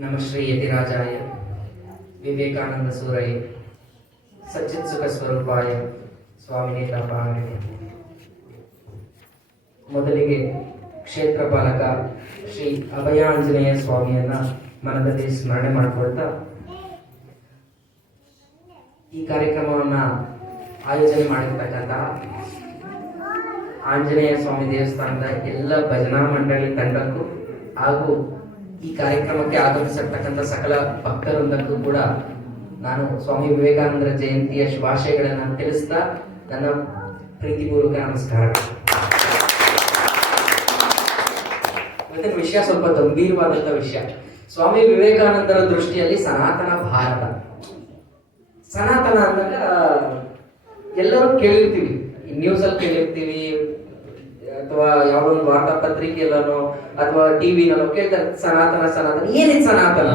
ನಮ ಶ್ರೀ ಯತಿರಾಜಾಯ ವಿವೇಕಾನಂದ ಸೂರಯೇ ಸಚ್ಚಿತ್ ಸುಖ ಸ್ವರೂಪಾಯ ಸ್ವಾಮಿನೇ ತಾಪಾಯ. ಮೊದಲಿಗೆ ಕ್ಷೇತ್ರ ಪಾಲಕ ಶ್ರೀ ಅಭಯಾಂಜನೇಯ ಸ್ವಾಮಿಯನ್ನ ಮನದಲ್ಲಿ ಸ್ಮರಣೆ ಮಾಡಿಕೊಳ್ತಾ ಈ ಕಾರ್ಯಕ್ರಮವನ್ನ ಆಯೋಜನೆ ಮಾಡಿರ್ತಕ್ಕಂತಹ ಆಂಜನೇಯ ಸ್ವಾಮಿ ದೇವಸ್ಥಾನದ ಎಲ್ಲ ಭಜನಾ ಮಂಡಳಿ ತಂಡಕ್ಕೂ ಹಾಗೂ ಈ ಕಾರ್ಯಕ್ರಮಕ್ಕೆ ಆಗಮಿಸಿರ್ತಕ್ಕಂಥ ಸಕಲ ಭಕ್ತರೊಂದಕ್ಕೂ ಕೂಡ ನಾನು ಸ್ವಾಮಿ ವಿವೇಕಾನಂದರ ಜಯಂತಿಯ ಶುಭಾಶಯಗಳನ್ನು ತಿಳಿಸ್ತಾ ನನ್ನ ಪ್ರೀತಿಪೂರ್ವಕ ನಮಸ್ಕಾರ. ಇವತ್ತಿನ ವಿಷಯ ಸ್ವಲ್ಪ ಗಂಭೀರವಾದಂತ ವಿಷಯ. ಸ್ವಾಮಿ ವಿವೇಕಾನಂದರ ದೃಷ್ಟಿಯಲ್ಲಿ ಸನಾತನ ಭಾರತ, ಸನಾತನ ಅಂದಾಗ ಎಲ್ಲರೂ ಕೇಳಿರ್ತೀವಿ, ನ್ಯೂಸ್ ಅಲ್ಲಿ ಕೇಳಿರ್ತೀವಿ ಅಥವಾ ಯಾವುದೋ ಒಂದು ವಾರ್ತಾ ಪತ್ರಿಕೆಯಲ್ಲೋ ಅಥವಾ ಟಿವಿನಲ್ಲೋ ಕೇಳ್ತಾರೆ ಸನಾತನ ಸನಾತನ. ಏನಿದೆ ಸನಾತನ?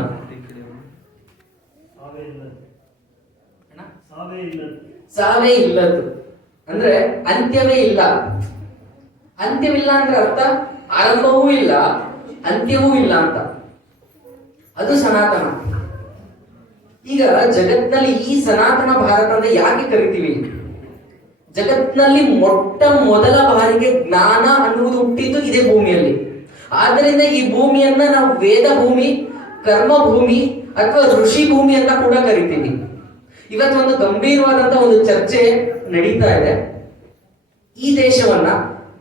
ಸಾವೇ ಇಲ್ಲದ್ದು ಅಂದ್ರೆ ಅಂತ್ಯವೇ ಇಲ್ಲ. ಅಂತ್ಯವಿಲ್ಲ ಅಂದ್ರೆ ಅರ್ಥ ಆರಂಭವೂ ಇಲ್ಲ ಅಂತ್ಯವೂ ಇಲ್ಲ ಅಂತ, ಅದು ಸನಾತನ. ಈಗ ಜಗತ್ನಲ್ಲಿ ಈ ಸನಾತನ ಭಾರತ ಅಂತ ಯಾಕೆ ಕರಿತೀವಿ? ಜಗತ್ನಲ್ಲಿ ಮೊಟ್ಟ ಮೊದಲ ಬಾರಿಗೆ ಜ್ಞಾನ ಅನ್ನುವುದು ಹುಟ್ಟಿದ್ದು ಇದೇ ಭೂಮಿಯಲ್ಲಿ. ಆದ್ದರಿಂದ ಈ ಭೂಮಿಯನ್ನ ನಾವು ವೇದ ಭೂಮಿ, ಕರ್ಮ ಭೂಮಿ ಅಥವಾ ಋಷಿ ಭೂಮಿ ಅಂತ ಕೂಡ ಕರಿತೀವಿ. ಇವತ್ತು ಒಂದು ಗಂಭೀರವಾದಂತ ಒಂದು ಚರ್ಚೆ ನಡೀತಾ ಇದೆ. ಈ ದೇಶವನ್ನ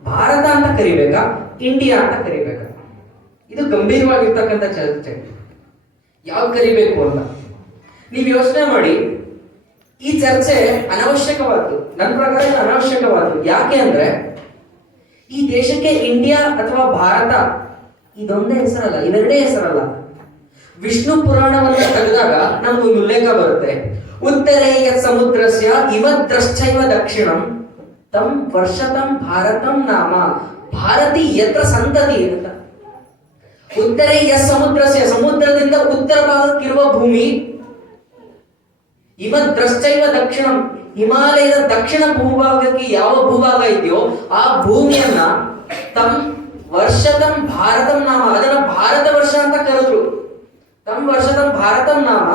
ಭಾರತ ಅಂತ ಕರಿಬೇಕಾ, ಇಂಡಿಯಾ ಅಂತ ಕರಿಬೇಕಾ? ಇದು ಗಂಭೀರವಾಗಿರ್ತಕ್ಕಂಥ ಚರ್ಚೆ. ಯಾವ್ದು ಕರಿಬೇಕು ಅಂತ ನೀವು ಯೋಚನೆ ಮಾಡಿ. ಈ ಚರ್ಚೆ ಅನವಶ್ಯಕವಾದ್ದು, ನನ್ನ ಪ್ರಕಾರ ಇದು ಅನವಶ್ಯಕವಾದ್ದು. ಯಾಕೆ ಅಂದ್ರೆ ಈ ದೇಶಕ್ಕೆ ಇಂಡಿಯಾ ಅಥವಾ ಭಾರತ ಇದೊಂದೇ ಹೆಸರಲ್ಲ, ಇವೆರಡೇ ಹೆಸರಲ್ಲ. ವಿಷ್ಣು ಪುರಾಣವನ್ನು ತೆಗೆದಾಗ ನಮ್ಗೊಂದು ಉಲ್ಲೇಖ ಬರುತ್ತೆ, ಉತ್ತರೇಯ ಸಮುದ್ರಸ್ಯ ಇವದ್ರಶ್ಚೈವ ದಕ್ಷಿಣಂ ತಂ ವರ್ಷತಂ ಭಾರತಂ ನಾಮ ಭಾರತಿ ಯತ್ರ ಸಂತತಿ ಅಂತ. ಉತ್ತರೇಯ ಸಮುದ್ರಸ್ಯ, ಸಮುದ್ರದಿಂದ ಉತ್ತರ ಭಾಗಕ್ಕಿರುವ ಭೂಮಿ, ಇವದ್ರಶ್ಚೈವ ದಕ್ಷಿಣಂ, ಹಿಮಾಲಯದ ದಕ್ಷಿಣ ಭೂಭಾಗಕ್ಕೆ ಯಾವ ಭೂಭಾಗ ಇದೆಯೋ ಆ ಭೂಮಿಯನ್ನ ತಂ ವರ್ಷತಂ ಭಾರತಂ ನಾಮ, ಅದನ್ನ ಭಾರತ ವರ್ಷ ಅಂತ ಕರೆದ್ರು. ತಂ ವರ್ಷತಂ ಭಾರತಂ ನಾಮ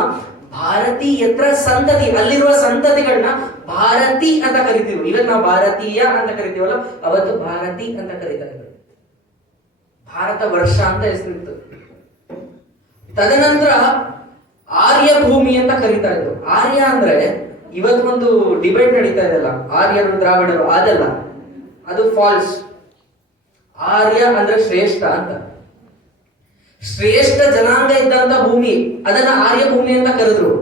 ಭಾರತಿ ಯತ್ರ ಸಂತತಿ, ಅಲ್ಲಿರುವ ಸಂತತಿಗಳನ್ನ ಭಾರತಿ ಅಂತ ಕರಿತೀವಿ. ಇವತ್ತು ನಾವು ಭಾರತೀಯ ಅಂತ ಕರಿತೀವಲ್ಲ, ಅವತ್ತು ಭಾರತಿ ಅಂತ ಕರೀತಾ ಇದ್ರು. ಭಾರತ ವರ್ಷ ಅಂತ ಹೆಸರಿತ್ತು. ತದನಂತರ ಆರ್ಯ ಭೂಮಿ ಅಂತ ಕರೀತಾ ಇದ್ರು. ಆರ್ಯ ಅಂದ್ರೆ ಇವತ್ತು ಒಂದು ಡಿಬೇಟ್ ನಡೀತಾ ಇದೆಯಲ್ಲ, ಆರ್ಯರು ದ್ರಾವಿಡರು, ಅದಲ್ಲ, ಅದು ಫಾಲ್ಸ್. ಆರ್ಯ ಅಂದ್ರೆ ಶ್ರೇಷ್ಠ ಅಂತ. ಶ್ರೇಷ್ಠ ಜನಾಂಗ ಇದ್ದಂತ ಭೂಮಿ, ಅದನ್ನ ಆರ್ಯ ಭೂಮಿ ಅಂತ ಕರೆದ್ರು.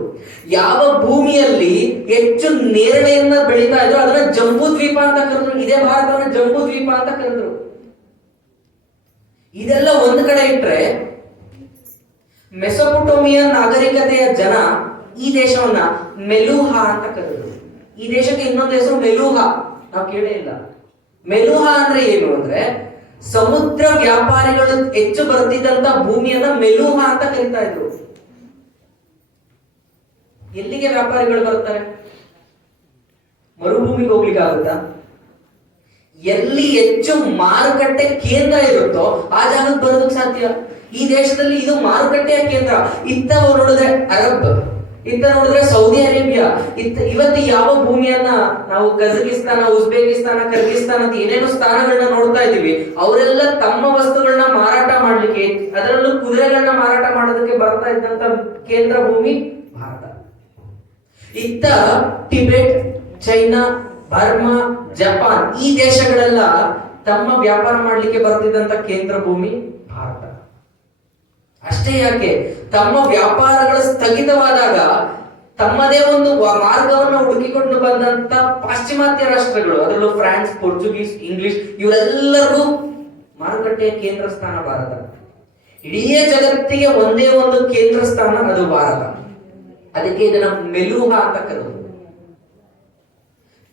ಯಾವ ಭೂಮಿಯಲ್ಲಿ ಹೆಚ್ಚು ನೇರಳೆಯನ್ನ ಬೆಳೀತಾ ಇದ್ರು ಅದನ್ನ ಜಂಬೂ ದ್ವೀಪ ಅಂತ ಕರೆದ್ರು. ಇದೇ ಭಾರತವನ್ನ ಜಂಬೂ ದ್ವೀಪ ಅಂತ ಕರೆದ್ರು. ಇದೆಲ್ಲ ಒಂದ್ ಕಡೆ ಇಟ್ರೆ, ಮೆಸೊಪೊಟೋಮಿಯನ್ ನಾಗರಿಕತೆಯ ಜನ ಈ ದೇಶವನ್ನ ಮೆಲುಹ ಅಂತ ಕರೆದ್ರು. ಈ ದೇಶಕ್ಕೆ ಇನ್ನೊಂದು ಹೆಸರು ಮೆಲುಹ, ನಾವು ಕೇಳೇ ಇಲ್ಲ. ಮೆಲುಹ ಅಂದ್ರೆ ಏನು ಅಂದ್ರೆ, ಸಮುದ್ರ ವ್ಯಾಪಾರಿಗಳು ಹೆಚ್ಚು ಬರ್ತಿದ್ದಂತ ಭೂಮಿಯನ್ನ ಮೆಲುಹ ಅಂತ ಕರೀತಾ ಇದ್ರು. ಎಲ್ಲಿಗೆ ವ್ಯಾಪಾರಿಗಳು ಬರ್ತಾರೆ? ಮರುಭೂಮಿಗೆ ಹೋಗ್ಲಿಕ್ಕೆ ಆಗುತ್ತಾ? ಎಲ್ಲಿ ಹೆಚ್ಚು ಮಾರುಕಟ್ಟೆ ಕೇಂದ್ರ ಇರುತ್ತೋ ಆ ಜಾಗಕ್ಕೆ ಬರೋದಕ್ಕೆ ಸಾಧ್ಯ. ಈ ದೇಶದಲ್ಲಿ ಇದು ಮಾರುಕಟ್ಟೆಯ ಕೇಂದ್ರ. ಇತ್ತ ನೋಡಿದ್ರೆ ಅರಬ್, ಇತ್ತ ನೋಡಿದ್ರೆ ಸೌದಿ ಅರೇಬಿಯಾ, ಇವತ್ತು ಯಾವ ಭೂಮಿಯನ್ನ ನಾವು ಕಜಕಿಸ್ತಾನ, ಉಜ್ಬೇಕಿಸ್ತಾನ, ಕರ್ಗಿಸ್ತಾನ ಅಂತ ಏನೇನು ಸ್ಥಾನಗಳನ್ನ ನೋಡ್ತಾ ಇದೀವಿ, ಅವರೆಲ್ಲ ತಮ್ಮ ವಸ್ತುಗಳನ್ನ ಮಾರಾಟ ಮಾಡ್ಲಿಕ್ಕೆ, ಅದರಲ್ಲೂ ಕುದುರೆಗಳನ್ನ ಮಾರಾಟ ಮಾಡೋದಕ್ಕೆ ಬರ್ತಾ ಇದ್ದಂತ ಕೇಂದ್ರ ಭೂಮಿ ಭಾರತ. ಇತ್ತ ಟಿಬೆಟ್, ಚೈನಾ, ಬರ್ಮಾ, ಜಪಾನ್ ಈ ದೇಶಗಳೆಲ್ಲ ತಮ್ಮ ವ್ಯಾಪಾರ ಮಾಡ್ಲಿಕ್ಕೆ ಬರ್ತಿದ್ದಂತ ಕೇಂದ್ರ ಭೂಮಿ ಭಾರತ. ಅಷ್ಟೇ ಯಾಕೆ, ತಮ್ಮ ವ್ಯಾಪಾರಗಳು ಸ್ಥಗಿತವಾದಾಗ ತಮ್ಮದೇ ಒಂದು ಮಾರ್ಗವನ್ನು ಹುಡುಕಿಕೊಂಡು ಬಂದಂತ ಪಾಶ್ಚಿಮಾತ್ಯ ರಾಷ್ಟ್ರಗಳು, ಅದರಲ್ಲೂ ಫ್ರಾನ್ಸ್, ಪೋರ್ಚುಗೀಸ್, ಇಂಗ್ಲಿಷ್, ಇವರೆಲ್ಲರಿಗೂ ಮಾರುಕಟ್ಟೆಯ ಕೇಂದ್ರ ಸ್ಥಾನ ಭಾರತ. ಇಡೀ ಜಗತ್ತಿಗೆ ಒಂದೇ ಒಂದು ಕೇಂದ್ರ ಸ್ಥಾನ, ಅದು ಭಾರತ. ಅದಕ್ಕೆ ಇದನ್ನ ಮೆಲುಹ ಅಂತ ಕರೆದು.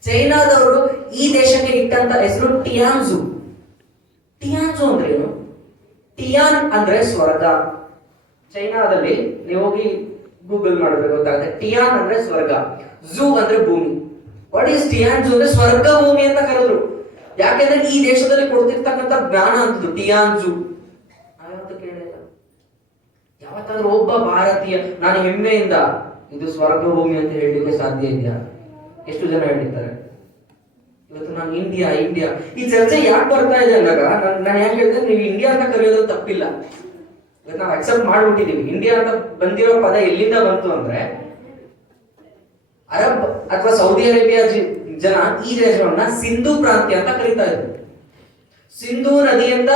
ಚೈನಾದವರು ಈ ದೇಶಕ್ಕೆ ಇಟ್ಟಂತ ಹೆಸರು ಟಿಯಾನ್ಜು. ಟಿಯಾನ್ಜು ಅಂದ್ರೆ ಏನು? ಟಿಯಾನ್ ಅಂದ್ರೆ ಸ್ವರ್ಗ. ಚೈನಾದಲ್ಲಿ ನೀವು ಹೋಗಿ ಗೂಗಲ್ ಮಾಡಿದ್ರೆ ಗೊತ್ತಾಗುತ್ತೆ. ಟಿಯಾನ್ ಅಂದ್ರೆ ಸ್ವರ್ಗ, ಝೂ ಅಂದ್ರೆ ಭೂಮಿ. ವಾಟ್ ಈಸ್ ಟಿಯಾನ್ಜು ಅಂದ್ರೆ ಸ್ವರ್ಗ ಭೂಮಿ ಅಂತ ಕರೆದ್ರು. ಯಾಕೆಂದ್ರೆ ಈ ದೇಶದಲ್ಲಿ ಕೊಡ್ತಿರ್ತಕ್ಕಂಥ ಜ್ಞಾನ ಅಂತದ್ದು ಟಿಯಾನ್ಜು. ಯಾವತ್ತಾದ್ರೂ ಒಬ್ಬ ಭಾರತೀಯ ನಾನು ಹೆಮ್ಮೆಯಿಂದ ಇದು ಸ್ವರ್ಗ ಭೂಮಿ ಅಂತ ಹೇಳಲಿಕ್ಕೆ ಸಾಧ್ಯ ಇದೆಯಾ? ಎಷ್ಟು ಜನ ಹೇಳಿದ್ದಾರೆ? ಇವತ್ತು ನಾನು ಇಂಡಿಯಾ ಇಂಡಿಯಾ ಈ ಚರ್ಚೆ ಯಾಕೆ ಬರ್ತಾ ಇದೆ ಅಂದಾಗ ನಾನು ಯಾಕೆ ಹೇಳಿದ್ರೆ, ನೀವು ಇಂಡಿಯಾ ಅಂತ ಕರೆಯೋದು ತಪ್ಪಿಲ್ಲ. ಇವತ್ತು ನಾವು ಅಕ್ಸೆಪ್ಟ್ ಮಾಡ್ಬಿಟ್ಟಿದೀವಿ. ಇಂಡಿಯಾ ಅಂತ ಬಂದಿರೋ ಪದ ಎಲ್ಲಿಂದ ಬಂತು ಅಂದ್ರೆ, ಅರಬ್ ಅಥವಾ ಸೌದಿ ಅರೇಬಿಯಾ ಜನ ಈ ದೇಶವನ್ನ ಸಿಂಧೂ ಪ್ರಾಂತ್ಯ ಅಂತ ಕರೀತಾ ಇದ್ರು. ಸಿಂಧೂ ನದಿಯಿಂದ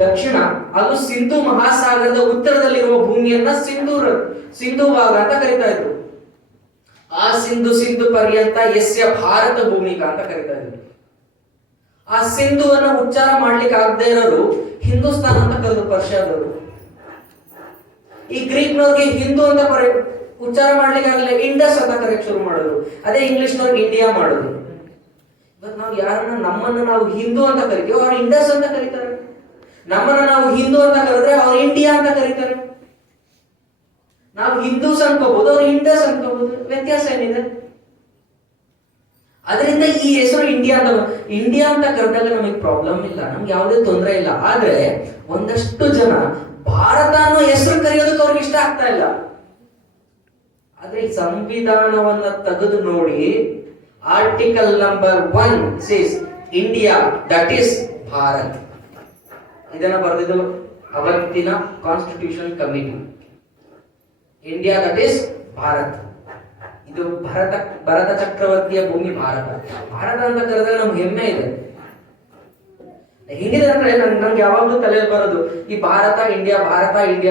ದಕ್ಷಿಣ ಹಾಗೂ ಸಿಂಧು ಮಹಾಸಾಗರದ ಉತ್ತರದಲ್ಲಿರುವ ಭೂಮಿಯನ್ನ ಸಿಂಧು ಭಾಗ ಅಂತ ಕರೀತಾ ಇದ್ರು. ಆ ಸಿಂಧು ಪರ್ಯಂತ ಯಸ್ಯ ಭಾರತ ಭೂಮಿಕ ಅಂತ ಕರೀತಾ ಇದ್ರು. ಆ ಸಿಂಧುವನ್ನು ಉಚ್ಚಾರ ಮಾಡ್ಲಿಕ್ಕೆ ಆಗದೆ ಇರೋರು ಹಿಂದೂಸ್ತಾನ ಅಂತ ಕರೆದ್ರು ಪರ್ಷಿಯಾದವರು. ಈ ಗ್ರೀಕ್ನವ್ರಿಗೆ ಹಿಂದೂ ಅಂತ ಉಚ್ಚಾರ ಮಾಡ್ಲಿಕ್ಕೆ ಆಗಲಿಲ್ಲ, ಇಂಡಸ್ ಅಂತ ಕರೆಯಕ್ಕೆ ಶುರು ಮಾಡೋದು. ಅದೇ ಇಂಗ್ಲಿಷ್ನವ್ರಿಗೆ ಇಂಡಿಯಾ ಮಾಡೋದು. ಇವತ್ತು ನಾವು ಯಾರನ್ನ ನಮ್ಮನ್ನ ನಾವು ಹಿಂದೂ ಅಂತ ಕರಿತೀವಿ, ಅವ್ರು ಇಂಡಸ್ ಅಂತ ಕರೀತಾರೆ. ನಮ್ಮನ್ನ ನಾವು ಹಿಂದೂ ಅಂತ ಕರೆದ್ರೆ ಅವ್ರು ಇಂಡಿಯಾ ಅಂತ ಕರೀತಾರೆ. ನಾವು ಹಿಂದೂಸ್ ಅನ್ಕೋಬಹುದು, ಅವ್ರು ಇಂಡಸ್ ಅನ್ಕೋಬಹುದು. ವ್ಯತ್ಯಾಸ ಏನಿದೆ? ಅದರಿಂದ ಈ ಹೆಸರು ಇಂಡಿಯಾ ಅಂತ ಕರೆದಾಗ ನಮಗೆ ಪ್ರಾಬ್ಲಮ್ ಇಲ್ಲ, ನಮ್ಗೆ ಯಾವುದೇ ತೊಂದರೆ ಇಲ್ಲ. ಆದ್ರೆ ಒಂದಷ್ಟು ಜನ ಭಾರತ ಅನ್ನೋ ಹೆಸರು ಕರೆಯೋದಕ್ಕೆ ಅವ್ರಿಗೆ ಇಷ್ಟ ಆಗ್ತಾ ಇಲ್ಲ. ಆದ್ರೆ ಈ ಸಂವಿಧಾನವನ್ನ ತೆಗೆದು ನೋಡಿ, article number 1 says India that is Bharat. ಇದನ್ನ ಬರೆದಿದ್ದು ಅವತ್ತಿನ constitution committee. India that is Bharat. ಇದು ಭರತ ಚಕ್ರವರ್ತಿಯ ಭೂಮಿ ಭಾರತ. ಭಾರತ ಅಂತ ಕರೆದಾಗ ನಮ್ಗೆ ಹೆಮ್ಮೆ ಇದೆ. ಹಿಂದಿದೆ ಅಂದ್ರೆ ನಮ್ಗೆ ಯಾವಾಗ್ಲೂ ತಲೆಯಲ್ಲಿ ಬರೋದು ಈ ಭಾರತ ಇಂಡಿಯಾ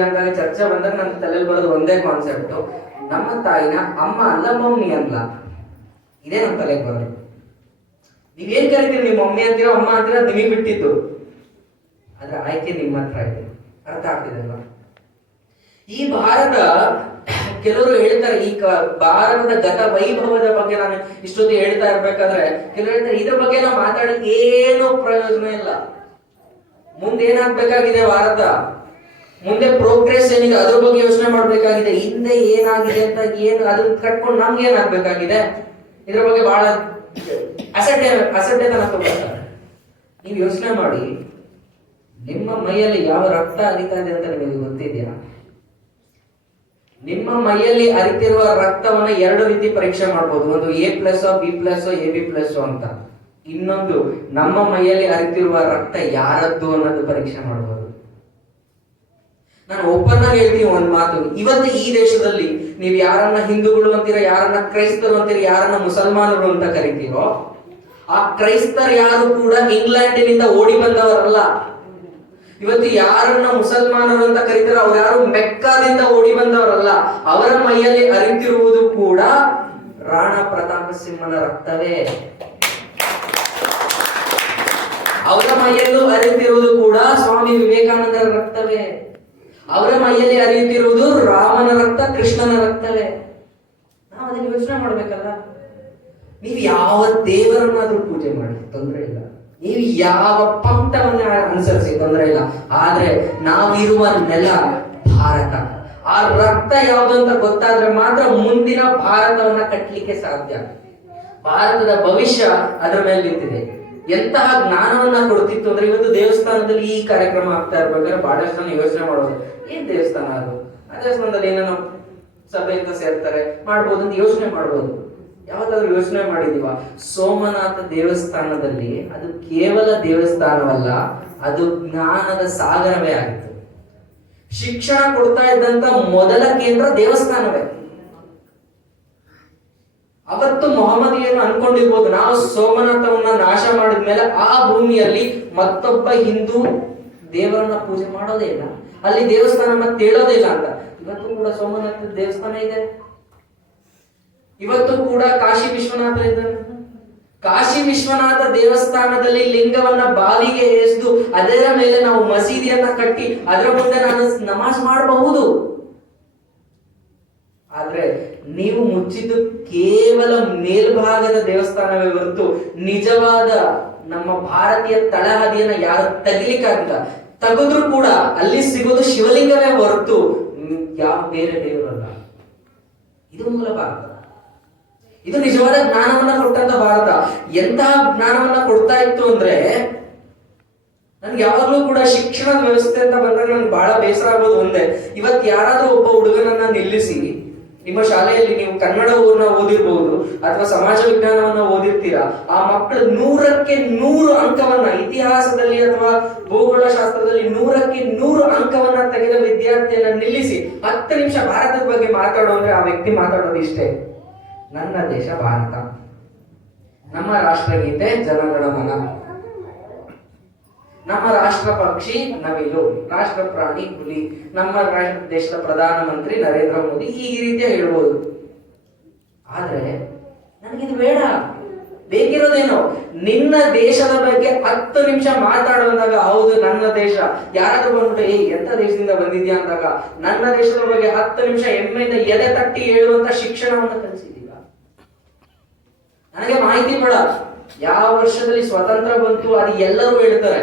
ಅಂತಾಗ ಚರ್ಚೆ ಬಂದಾಗ ನಮ್ಗೆ ತಲೆಯಲ್ಲಿ ಬರೋದು ಒಂದೇ ಕಾನ್ಸೆಪ್ಟ್, ನಮ್ಮ ತಾಯಿನ ಅಮ್ಮ ಅಲ್ಲ ಮಮ್ಮಿ ಅಲ್ಲ. ಇದೇ ನಮ್ ತಲೆಗೆ ಬರೋದು. ನೀವೇನ್ ಕರಿತೀರಿ, ನಿಮ್ಮ ಮಮ್ಮಿ ಅಂತೀರೋ ಅಮ್ಮ ಅಂತೀರೋ ನಿಮಗೆ ಬಿಟ್ಟಿದ್ದು. ಆದ್ರೆ ಆಯ್ಕೆ ನಿಮ್ಮ ಹತ್ರ ಇದೆ. ಅರ್ಥ ಆಗ್ತಿದೆಲ್ಲ? ಈ ಭಾರತ, ಕೆಲವರು ಹೇಳ್ತಾರೆ ಈ ಭಾರತದ ಗತ ವೈಭವದ ಬಗ್ಗೆ ನಾನು ಇಷ್ಟೊತ್ತು ಹೇಳ್ತಾ ಇರ್ಬೇಕಾದ್ರೆ ಕೆಲವರು ಹೇಳ್ತಾರೆ ಇದ್ರ ಬಗ್ಗೆ ನಾವು ಮಾತಾಡಿ ಏನು ಪ್ರಯೋಜನ ಇಲ್ಲ. ಮುಂದೆ ಏನಾಗ್ಬೇಕಾಗಿದೆ ಭಾರತ, ಮುಂದೆ ಪ್ರೋಗ್ರೆಸ್ ಏನಿದೆ ಅದ್ರ ಬಗ್ಗೆ ಯೋಚನೆ ಮಾಡ್ಬೇಕಾಗಿದೆ. ಹಿಂದೆ ಏನಾಗಿದೆ ಅಂತ ಅದನ್ನ ಕಟ್ಕೊಂಡು ನಮ್ಗೆ ಏನಾಗ್ಬೇಕಾಗಿದೆ ಇದ್ರ ಬಗ್ಗೆ ಬಹಳ ಅಸಡ್ಡೆತನ ತಗೋತಾರೆ. ನೀವು ಯೋಚನೆ ಮಾಡಿ, ನಿಮ್ಮ ಮೈಯಲ್ಲಿ ಯಾವ ರಕ್ತ ಹರಿತಾ ಇದೆ ಅಂತ ನಿಮಗೆ ಗೊತ್ತಿದೆಯಾ? ನಿಮ್ಮ ಮೈಯಲ್ಲಿ ಹರಿತಿರುವ ರಕ್ತವನ್ನ 2 ರೀತಿ ಪರೀಕ್ಷೆ ಮಾಡಬಹುದು. ಒಂದು A+, B+, AB+ ಅಂತ. ಇನ್ನೊಂದು ನಮ್ಮ ಮೈಯಲ್ಲಿ ಹರಿತಿರುವ ರಕ್ತ ಯಾರದ್ದು ಅನ್ನೋದು ಪರೀಕ್ಷೆ ಮಾಡಬಹುದು. ನಾನು ಓಪನ್ ಆಗಿ ಹೇಳ್ತೀನಿ ಒಂದ್ ಮಾತು, ಇವತ್ತು ಈ ದೇಶದಲ್ಲಿ ನೀವು ಯಾರನ್ನ ಹಿಂದೂಗಳು ಅಂತೀರೋ, ಯಾರನ್ನ ಕ್ರೈಸ್ತರು ಅಂತೀರೋ, ಯಾರನ್ನ ಮುಸಲ್ಮಾನರು ಅಂತ ಕರಿತೀರೋ, ಆ ಕ್ರೈಸ್ತರು ಯಾರು ಕೂಡ ಇಂಗ್ಲೆಂಡಿನಿಂದ ಓಡಿ ಬಂದವರಲ್ಲ. ಇವತ್ತು ಯಾರನ್ನ ಮುಸಲ್ಮಾನರು ಅಂತ ಕರೀತಾರೆ ಅವ್ರು ಯಾರು ಮೆಕ್ಕಾದಿಂದ ಓಡಿ ಬಂದವರಲ್ಲ. ಅವರ ಮೈಯಲ್ಲಿ ಹರಿತಿರುವುದು ಕೂಡ ರಾಣಾ ಪ್ರತಾಪ ಸಿಂಹನ ರಕ್ತವೇ. ಅವರ ಮೈಯಲ್ಲೂ ಹರಿಯುತ್ತಿರುವುದು ಕೂಡ ಸ್ವಾಮಿ ವಿವೇಕಾನಂದರ ರಕ್ತವೇ. ಅವರ ಮೈಯಲ್ಲಿ ಹರಿಯುತ್ತಿರುವುದು ರಾಮನ ರಕ್ತ, ಕೃಷ್ಣನ ರಕ್ತವೇ. ನಾವು ಅದನ್ನ ಯೋಚನೆ ಮಾಡ್ಬೇಕಲ್ಲ. ನೀವು ಯಾವ ದೇವರನ್ನಾದ್ರೂ ಪೂಜೆ ಮಾಡಿ ತೊಂದರೆ ಇಲ್ಲ, ನೀವು ಯಾವ ಪಂಥವನ್ನ ಅನುಸರಿಸಿ ತೊಂದರೆ ಇಲ್ಲ. ಆದ್ರೆ ನಾವಿರುವ ನೆಲ ಭಾರತ. ಆ ರಕ್ತ ಯಾವುದು ಅಂತ ಗೊತ್ತಾದ್ರೆ ಮಾತ್ರ ಮುಂದಿನ ಭಾರತವನ್ನ ಕಟ್ಟಲಿಕ್ಕೆ ಸಾಧ್ಯ. ಭಾರತದ ಭವಿಷ್ಯ ಅದರ ಮೇಲೆ ನಿಂತಿದೆ. ಎಂತಹ ಜ್ಞಾನವನ್ನ ಕೊಡ್ತಿತ್ತು ಅಂದ್ರೆ, ಇವತ್ತು ದೇವಸ್ಥಾನದಲ್ಲಿ ಈ ಕಾರ್ಯಕ್ರಮ ಆಗ್ತಾ ಇರ್ಬೇಕಾದ್ರೆ ಬಹಳಷ್ಟು ಜನ ಯೋಚನೆ ಮಾಡೋದು, ಏನ್ ದೇವಸ್ಥಾನ ಅದು, ಆ ದೇವಸ್ಥಾನದಲ್ಲಿ ಏನೋ ಸಭೆ ಅಂತ ಸೇರ್ತಾರೆ ಮಾಡ್ಬೋದು ಅಂತ ಯೋಚನೆ ಮಾಡ್ಬೋದು. ಯಾವತ್ತಾದ್ರೂ ಯೋಚನೆ ಮಾಡಿದೀವ? ಸೋಮನಾಥ ದೇವಸ್ಥಾನದಲ್ಲಿ ಅದು ಕೇವಲ ದೇವಸ್ಥಾನವಲ್ಲ, ಅದು ಜ್ಞಾನದ ಸಾಗರವೇ ಆಗಿತ್ತು. ಶಿಕ್ಷಣ ಕೊಡ್ತಾ ಇದ್ದಂತ ಮೊದಲ ಕೇಂದ್ರ ದೇವಸ್ಥಾನವೇ. ಅವತ್ತು ಮೊಹಮ್ಮದಿಯರು ಅನ್ಕೊಂಡಿರ್ಬೋದು, ನಾವು ಸೋಮನಾಥವನ್ನ ನಾಶ ಮಾಡಿದ್ಮೇಲೆ ಆ ಭೂಮಿಯಲ್ಲಿ ಮತ್ತೊಬ್ಬ ಹಿಂದೂ ದೇವರನ್ನ ಪೂಜೆ ಮಾಡೋದೇ ಇಲ್ಲ, ಅಲ್ಲಿ ದೇವಸ್ಥಾನ ಮತ್ತೆ ಹೇಳೋದೇ ಇಲ್ಲ ಅಂತ. ಇವತ್ತು ಕೂಡ ಸೋಮನಾಥ ದೇವಸ್ಥಾನ ಇದೆ. ಇವತ್ತು ಕೂಡ ಕಾಶಿ ವಿಶ್ವನಾಥ ಇದ್ದಾರೆ. ಕಾಶಿ ವಿಶ್ವನಾಥ ದೇವಸ್ಥಾನದಲ್ಲಿ ಲಿಂಗವನ್ನ ಬಾವಿಗೆ ಎಸೆದು ಅದರ ಮೇಲೆ ನಾವು ಮಸೀದಿಯನ್ನ ಕಟ್ಟಿ ಅದರ ಮುಂದೆ ನಾನು ನಮಾಜ್ ಮಾಡಬಹುದು. ಆದ್ರೆ ನೀವು ಮುಚ್ಚಿದ್ದು ಕೇವಲ ಮೇಲ್ಭಾಗದ ದೇವಸ್ಥಾನವೇ ಹೊರತು ನಿಜವಾದ ನಮ್ಮ ಭಾರತೀಯ ತಳಹದಿಯನ್ನ ಯಾರು ತೆಗಿಲಿಕ್ಕಾಗಿಲ್ಲ. ತೆಗೆದ್ರು ಕೂಡ ಅಲ್ಲಿ ಸಿಗೋದು ಶಿವಲಿಂಗವೇ ಹೊರತು ಯಾವ ಬೇರೆ ದೇವರಲ್ಲ. ಇದು ಮೂಲ ಭಾರತ. ಇದು ನಿಜವಾದ ಜ್ಞಾನವನ್ನ ಕೊಟ್ಟಂತ ಭಾರತ. ಎಂತಹ ಜ್ಞಾನವನ್ನ ಕೊಡ್ತಾ ಇತ್ತು ಅಂದ್ರೆ, ನನ್ಗೆ ಯಾವಾಗ್ಲೂ ಕೂಡ ಶಿಕ್ಷಣದ ವ್ಯವಸ್ಥೆ ಅಂತ ಬಂದಾಗ ನನ್ಗೆ ಬಹಳ ಬೇಸರ ಆಗೋದು ಒಂದೇ, ಇವತ್ತು ಯಾರಾದ್ರೂ ಒಬ್ಬ ಹುಡುಗನನ್ನ ನಿಲ್ಲಿಸಿ, ನಿಮ್ಮ ಶಾಲೆಯಲ್ಲಿ ನೀವು ಕನ್ನಡವನ್ನ ಓದಿರ್ಬಹುದು ಅಥವಾ ಸಮಾಜ ವಿಜ್ಞಾನವನ್ನ ಓದಿರ್ತೀರಾ, ಆ ಮಕ್ಕಳು 100ಕ್ಕೆ 100 ಅಂಕವನ್ನ, ಇತಿಹಾಸದಲ್ಲಿ ಅಥವಾ ಭೂಗೋಳ ಶಾಸ್ತ್ರದಲ್ಲಿ 100ಕ್ಕೆ 100 ಅಂಕವನ್ನ ತೆಗೆದ ವಿದ್ಯಾರ್ಥಿಯನ್ನ ನಿಲ್ಲಿಸಿ 10 ನಿಮಿಷ ಭಾರತದ ಬಗ್ಗೆ ಮಾತಾಡೋ ಅಂದ್ರೆ ಆ ವ್ಯಕ್ತಿ ಮಾತಾಡೋದು ಇಷ್ಟೇ: ನನ್ನ ದೇಶ ಭಾರತ, ನಮ್ಮ ರಾಷ್ಟ್ರಗೀತೆ ಜನಗಣಮನ, ನಮ್ಮ ರಾಷ್ಟ್ರ ಪಕ್ಷಿ ನವಿಲು, ರಾಷ್ಟ್ರ ಪ್ರಾಣಿ ಹುಲಿ, ನಮ್ಮ ದೇಶದ ಪ್ರಧಾನಮಂತ್ರಿ ನರೇಂದ್ರ ಮೋದಿ, ಈ ರೀತಿ ಹೇಳ್ಬೋದು. ಆದ್ರೆ ನನಗಿದು ಬೇಡ. ಬೇಕಿರೋದೇನೋ ನಿನ್ನ ದೇಶದ ಬಗ್ಗೆ 10 ನಿಮಿಷ ಮಾತಾಡುವಾಗ, ಹೌದು ನನ್ನ ದೇಶ, ಯಾರಾದ್ರೂ ಬಂದ್ಬಿಟ್ಟು ಎಂತ ದೇಶದಿಂದ ಬಂದಿದ್ಯಾ ಅಂದಾಗ ನನ್ನ ದೇಶದ ಬಗ್ಗೆ 10 ನಿಮಿಷ ಹೆಮ್ಮೆಯಿಂದ ಎದೆ ತಟ್ಟಿ ಹೇಳುವಂತ ಶಿಕ್ಷಣವನ್ನು ಕಲಿಸಿದೀವ. ನನಗೆ ಮಾಹಿತಿ ಬೇಡ ಯಾವ ವರ್ಷದಲ್ಲಿ ಸ್ವತಂತ್ರ ಬಂತು ಅದು ಎಲ್ಲರೂ ಹೇಳ್ತಾರೆ,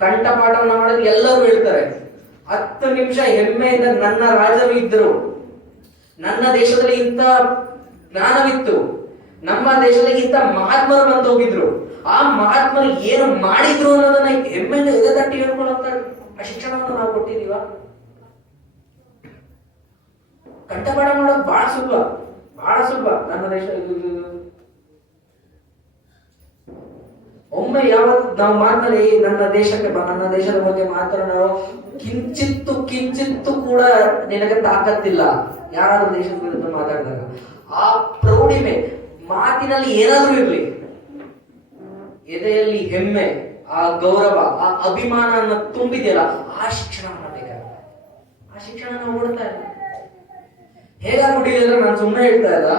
ಕಂಠಪಾಠವನ್ನ ಮಾಡೋದು ಎಲ್ಲರೂ ಹೇಳ್ತಾರೆ. 10 ನಿಮಿಷ ಹೆಮ್ಮೆಯಿಂದ ನನ್ನ ರಾಜರು ಇದ್ರು, ನನ್ನ ದೇಶದಲ್ಲಿ ಇಂಥ ಜ್ಞಾನವಿತ್ತು, ನಮ್ಮ ದೇಶದಲ್ಲಿ ಇಂಥ ಮಹಾತ್ಮರು ಬಂದು ಹೋಗಿದ್ರು, ಆ ಮಹಾತ್ಮರು ಏನು ಮಾಡಿದ್ರು ಅನ್ನೋದನ್ನ ಹೆಮ್ಮೆಯಿಂದ ಎದೆ ತಟ್ಟಿ ಹೇಳ್ಕೊಳ್ಳುವಂತ ಆ ಶಿಕ್ಷಣವನ್ನು ನಾವು ಕೊಟ್ಟಿದೀವ. ಕಂಠಪಾಠ ಮಾಡೋದು ಬಹಳ ಸುಲಭ, ಬಹಳ ಸುಲಭ. ನನ್ನ ದೇಶ ಒಮ್ಮೆ ಯಾವತ್ತು ನಾವು ಮಾತನಾಡಿ ನನ್ನ ದೇಶಕ್ಕೆ ನನ್ನ ದೇಶದ ಬಗ್ಗೆ ಮಾತಾಡೋ ಕಿಂಚಿತ್ತು ಕೂಡ ನಿನಗೆ ತಾಕತ್ತಿಲ್ಲ. ಯಾರಾದ್ರೂ ದೇಶದ ವಿರುದ್ಧ ಮಾತಾಡಿದಾಗ ಆ ಪ್ರೌಢಿಮೆ ಮಾತಿನಲ್ಲಿ ಏನಾದ್ರೂ ಇರ್ಲಿ, ಎದೆಯಲ್ಲಿ ಹೆಮ್ಮೆ, ಆ ಗೌರವ, ಆ ಅಭಿಮಾನ ಅನ್ನ ತುಂಬಿದೆಯಲ್ಲ, ಆ ಶಿಕ್ಷಣ ಬೇಕಾಗುತ್ತೆ. ಆ ಶಿಕ್ಷಣ ನಾವು ಓಡ್ತಾ ಇಲ್ಲ. ಹೇಗಾಗ್ಬಿಟ್ಟಿದೆ ಅಂದ್ರೆ, ನಾನು ಸುಮ್ಮನೆ ಹೇಳ್ತಾ ಇಲ್ಲ,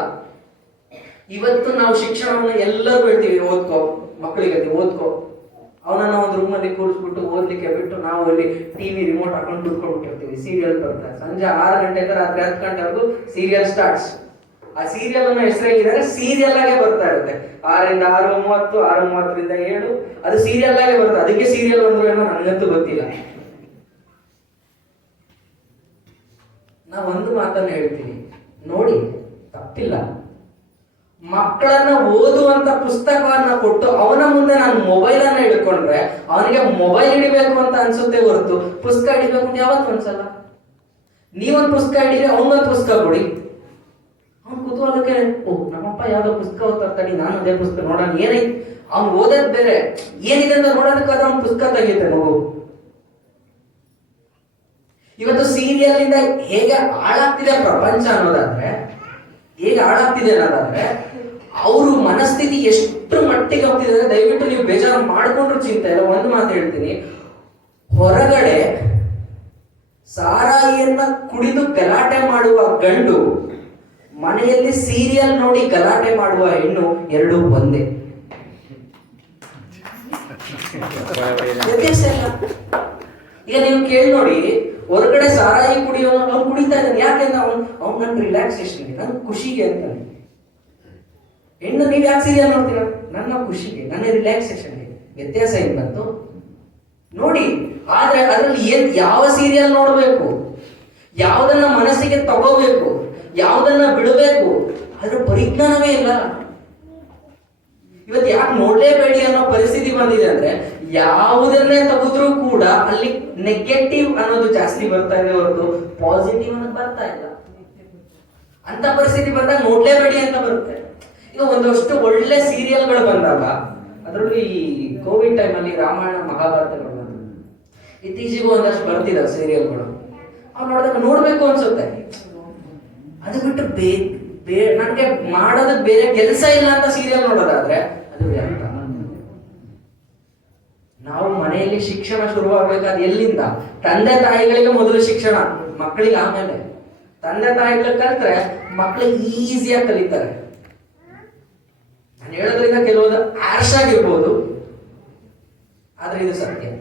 ಇವತ್ತು ನಾವು ಶಿಕ್ಷಣವನ್ನು ಎಲ್ಲರೂ ಹೇಳ್ತೀವಿ, ಓದ್ಕೋ ಮಕ್ಕಳಿಗೆ, ಓದ್ಕೋ. ಅವನನ್ನ ಒಂದು ರೂಮ್ ಅಲ್ಲಿ ಕೂರಿಸ್ಬಿಟ್ಟು ಓದ್ಲಿಕ್ಕೆ ಬಿಟ್ಟು ನಾವು ಅಲ್ಲಿ ಟಿವಿ ರಿಮೋಟ್ ಹಾಕೊಂಡು ಕೂತ್ಕೊಂಡ್ಬಿಟ್ಟಿರ್ತೀವಿ. ಸೀರಿಯಲ್ ಬರ್ತಾರೆ ಸಂಜೆ 6 ಗಂಟೆಯಿಂದ ರಾತ್ರಿ 10 ಗಂಟೆವರೆಗೂ ಸೀರಿಯಲ್ ಸ್ಟಾರ್ಟ್ಸ್. ಆ ಸೀರಿಯಲ್ ಅನ್ನ ಹೆಸರಾಗಿದ್ದಾರೆ, ಸೀರಿಯಲ್ ಆಗೇ ಬರ್ತಾ ಇರುತ್ತೆ. 6ರಿಂದ 6:30, 6:30ರಿಂದ 7, ಅದು ಸೀರಿಯಲ್ ಆಗೇ ಬರುತ್ತೆ. ಅದಕ್ಕೆ ಸೀರಿಯಲ್ ಅಂದ್ರೆ ಏನೋ ನನಗಂತೂ ಗೊತ್ತಿಲ್ಲ. ನಾವು ಒಂದು ಮಾತನ್ನ ಹೇಳ್ತೀನಿ ನೋಡಿ, ತಪ್ಪಿಲ್ಲ. ಮಕ್ಕಳನ್ನ ಓದುವಂತ ಪುಸ್ತಕವನ್ನ ಕೊಟ್ಟು ಅವನ ಮುಂದೆ ನಾನು ಮೊಬೈಲ್ ಅನ್ನ ಹಿಡ್ಕೊಂಡ್ರೆ ಅವನಿಗೆ ಮೊಬೈಲ್ ಹಿಡಿಬೇಕು ಅಂತ ಅನ್ಸುತ್ತೆ ಹೊರತು ಪುಸ್ತಕ ಹಿಡಿಬೇಕು ಅಂತ ಯಾವತ್ತು ಅನ್ಸಲ್ಲ. ನೀವೊಂದು ಪುಸ್ತಕ ಹಿಡಿದ್ರೆ ಅವನೊಂದು ಪುಸ್ತಕ ಕೊಡಿ, ಅವ್ನ ಕುತೂಹಲಕ್ಕೆ ನಮ್ಮಪ್ಪ ಯಾವ್ದೋ ಪುಸ್ತಕ ಓದ್ತಾಡಿ, ನಾನು ಅದೇ ಪುಸ್ತಕ ನೋಡೋಣ ಏನೈತಿ. ಅವ್ನು ಓದೋದ್ ಬೇರೆ, ಏನಿದೆ ಅಂತ ನೋಡೋದಕ್ಕಾದ್ರೆ ಅವ್ನ ಪುಸ್ತಕ ತೆಗಿಯುತ್ತೆ ಮಗು. ಇವತ್ತು ಸೀರಿಯಲ್ ಇಂದ ಹೇಗೆ ಹಾಳಾಗ್ತಿದೆ ಪ್ರಪಂಚ ಅನ್ನೋದಾದ್ರೆ, ಹೇಗೆ ಹಾಳಾಗ್ತಿದೆ ಅನ್ನೋದಾದ್ರೆ ಅವರು ಮನಸ್ಥಿತಿ ಎಷ್ಟು ಮಟ್ಟಿಗೆ ಹೋಗ್ತಿದೆ ಅಂದ್ರೆ, ದಯವಿಟ್ಟು ನೀವು ಬೇಜಾರು ಮಾಡ್ಕೊಂಡ್ರು ಚಿಂತೆ ಇಲ್ಲ. ಒಂದು ಮಾತು ಹೇಳ್ತೀನಿ, ಹೊರಗಡೆ ಸಾರಾಯಿಯನ್ನ ಕುಡಿದು ಗಲಾಟೆ ಮಾಡುವ ಗಂಡು, ಮನೆಯಲ್ಲಿ ಸೀರಿಯಲ್ ನೋಡಿ ಗಲಾಟೆ ಮಾಡುವ ಹೆಣ್ಣು, ಎರಡು ಒಂದೇ. ವ್ಯತ್ಯಾಸ ಇಲ್ಲ. ಈಗ ನೀವು ಕೇಳಿ ನೋಡಿ, ಹೊರಗಡೆ ಸಾರಾಯಿ ಕುಡಿಯೋನು ಅವ್ನು ಕುಡಿತಾ ಇದ್ದಾನೆ, ಯಾಕೆಂದ್ರೆ ಅವ್ನು ನನ್ನ ರಿಲ್ಯಾಕ್ಸೇಷನ್ಗೆ, ನನ್ನ ಖುಷಿಗೆ ಅಂತಾನೆ. ಹೆಣ್ಣು ನೀವು ಯಾಕೆ ಸೀರಿಯಲ್ ನೋಡ್ತೀರ? ನನ್ನ ಖುಷಿಗೆ, ನನ್ನ ರಿಲ್ಯಾಕ್ಸೇಷನ್ಗೆ. ವ್ಯತ್ಯಾಸ ಏನ್ ಬಂತು ನೋಡಿ. ಆದ್ರೆ ಅದ್ರಲ್ಲಿ ಯಾವ ಸೀರಿಯಲ್ ನೋಡ್ಬೇಕು, ಯಾವ್ದನ್ನ ಮನಸ್ಸಿಗೆ ತಗೋಬೇಕು, ಯಾವ್ದನ್ನ ಬಿಡಬೇಕು, ಅದ್ರ ಪರಿಜ್ಞಾನವೇ ಇಲ್ಲ. ಇವತ್ತು ಯಾಕೆ ನೋಡ್ಲೇಬೇಡಿ ಅನ್ನೋ ಪರಿಸ್ಥಿತಿ ಬಂದಿದೆ ಅಂದ್ರೆ, ಯಾವುದನ್ನೇ ತೆಗೆದ್ರೂ ಕೂಡ ಅಲ್ಲಿ ನೆಗೆಟಿವ್ ಅನ್ನೋದು ಜಾಸ್ತಿ ಬರ್ತಾ ಇದೆ ಹೊರತು ಪಾಸಿಟಿವ್ ಅನ್ನೋದು ಬರ್ತಾ ಇಲ್ಲ. ಅಂತ ಪರಿಸ್ಥಿತಿ ಬಂದಾಗ ನೋಡ್ಲೇಬೇಡಿ ಅಂತ ಬರುತ್ತೆ. ಈಗ ಒಂದಷ್ಟು ಒಳ್ಳೆ ಸೀರಿಯಲ್ಗಳು ಬಂದಾಗ, ಅದರಲ್ಲೂ ಈ ಕೋವಿಡ್ ಟೈಮಲ್ಲಿ ರಾಮಾಯಣ ಮಹಾಭಾರತಗಳು ಬಂದು, ಇತ್ತೀಚೆಗೂ ಒಂದಷ್ಟು ಬರ್ತಿದ್ದಾವೆ ಸೀರಿಯಲ್ಗಳು. ಅವ್ರು ನೋಡಿದಾಗ ನೋಡ್ಬೇಕು ಅನ್ಸುತ್ತೆ. ಅದು ಬಿಟ್ಟು ನನಗೆ ಮಾಡೋದಕ್ಕೆ ಬೇರೆ ಕೆಲಸ ಇಲ್ಲ ಅಂತ ಸೀರಿಯಲ್ ನೋಡೋದಾದ್ರೆ ಅದು ವ್ಯರ್ಥ. ನಾವು ಮನೆಯಲ್ಲಿ ಶಿಕ್ಷಣ ಶುರುವಾಗಬೇಕಾದ ಎಲ್ಲಿಂದ? ತಂದೆ ತಾಯಿಗಳಿಗೆ ಮೊದಲು ಶಿಕ್ಷಣ, ಮಕ್ಕಳಿಗೆ ಆಮೇಲೆ. ತಂದೆ ತಾಯಿಗಳು ಕಲ್ತ್ರೆ ಮಕ್ಕಳು ಈಸಿಯಾಗಿ ಕಲಿತಾರೆ. ನಾನು ಹೇಳೋದ್ರಿಂದ ಕೆಲವೊಂದು ಆರ್ಷ್ ಆಗಿರ್ಬೋದು, ಆದ್ರೆ ಇದು ಸತ್ಯ.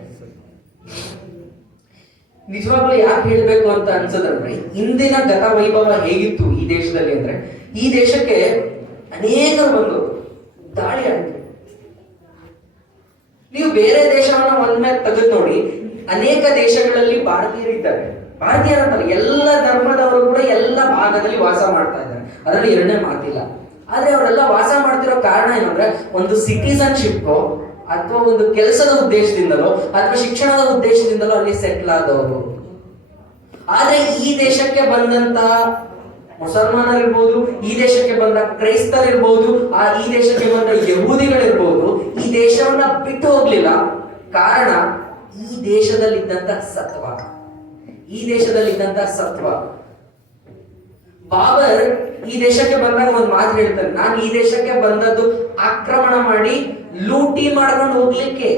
ನಿಜವಾಗ್ಲೂ ಯಾಕೆ ಹೇಳ್ಬೇಕು ಅಂತ ಅನ್ಸೋದಂದ್ರೆ, ಇಂದಿನ ಗತ ವೈಭವ ಹೇಗಿತ್ತು ಈ ದೇಶದಲ್ಲಿ ಅಂದ್ರೆ, ಈ ದೇಶಕ್ಕೆ ಅನೇಕರು ಬಂದು ದಾಳಿ ಆಯ್ತು. ನೀವು ಬೇರೆ ದೇಶವನ್ನ ಒಮ್ಮೆ ತೆಗೆದು ನೋಡಿ, ಅನೇಕ ದೇಶಗಳಲ್ಲಿ ಭಾರತೀಯರಿದ್ದಾರೆ. ಭಾರತೀಯರಂತಾರೆ, ಎಲ್ಲ ಧರ್ಮದವರು ಕೂಡ ಎಲ್ಲ ಭಾಗದಲ್ಲಿ ವಾಸ ಮಾಡ್ತಾ ಇದ್ದಾರೆ, ಅದರಲ್ಲಿ ಎರಡನೇ ಮಾತಿಲ್ಲ. ಆದ್ರೆ ಅವರೆಲ್ಲ ವಾಸ ಮಾಡ್ತಿರೋ ಕಾರಣ ಏನಂದ್ರೆ, ಒಂದು ಸಿಟಿಸನ್ಶಿಪ್ ಅಥವಾ ಒಂದು ಕೆಲಸದ ಉದ್ದೇಶದಿಂದಲೋ ಅಥವಾ ಶಿಕ್ಷಣದ ಉದ್ದೇಶದಿಂದಲೋ ಅಲ್ಲಿ ಸೆಟ್ಲ್ ಆದವರು. ಆದ್ರೆ ಈ ದೇಶಕ್ಕೆ ಬಂದಂತಹ ಮುಸಲ್ಮಾನರಿರ್ಬೋದು, ಈ ದೇಶಕ್ಕೆ ಬಂದ ಕ್ರೈಸ್ತರಿರ್ಬೋದು, ಈ ದೇಶಕ್ಕೆ ಬಂದ ಯಹೂದಿಗಳಿರ್ಬೋದು, ಈ ದೇಶವನ್ನ ಬಿಟ್ಟು ಹೋಗ್ಲಿಲ್ಲ. ಕಾರಣ ಈ ದೇಶದಲ್ಲಿದ್ದಂತ ಸತ್ವ, ಈ ದೇಶದಲ್ಲಿದ್ದಂತ ಸತ್ವ. ಬಾಬರ್ ಈ ದೇಶಕ್ಕೆ ಬಂದಾಗ ಒಂದು ಮಾತು ಹೇಳ್ತಾನೆ, ನಾನು ಈ ದೇಶಕ್ಕೆ ಬಂದದ್ದು ಆಕ್ರಮಣ ಮಾಡಿ ಲೂಟಿ ಮಾಡ್ಕೊಂಡು ಹೋಗ್ಲಿಕ್ಕೆ.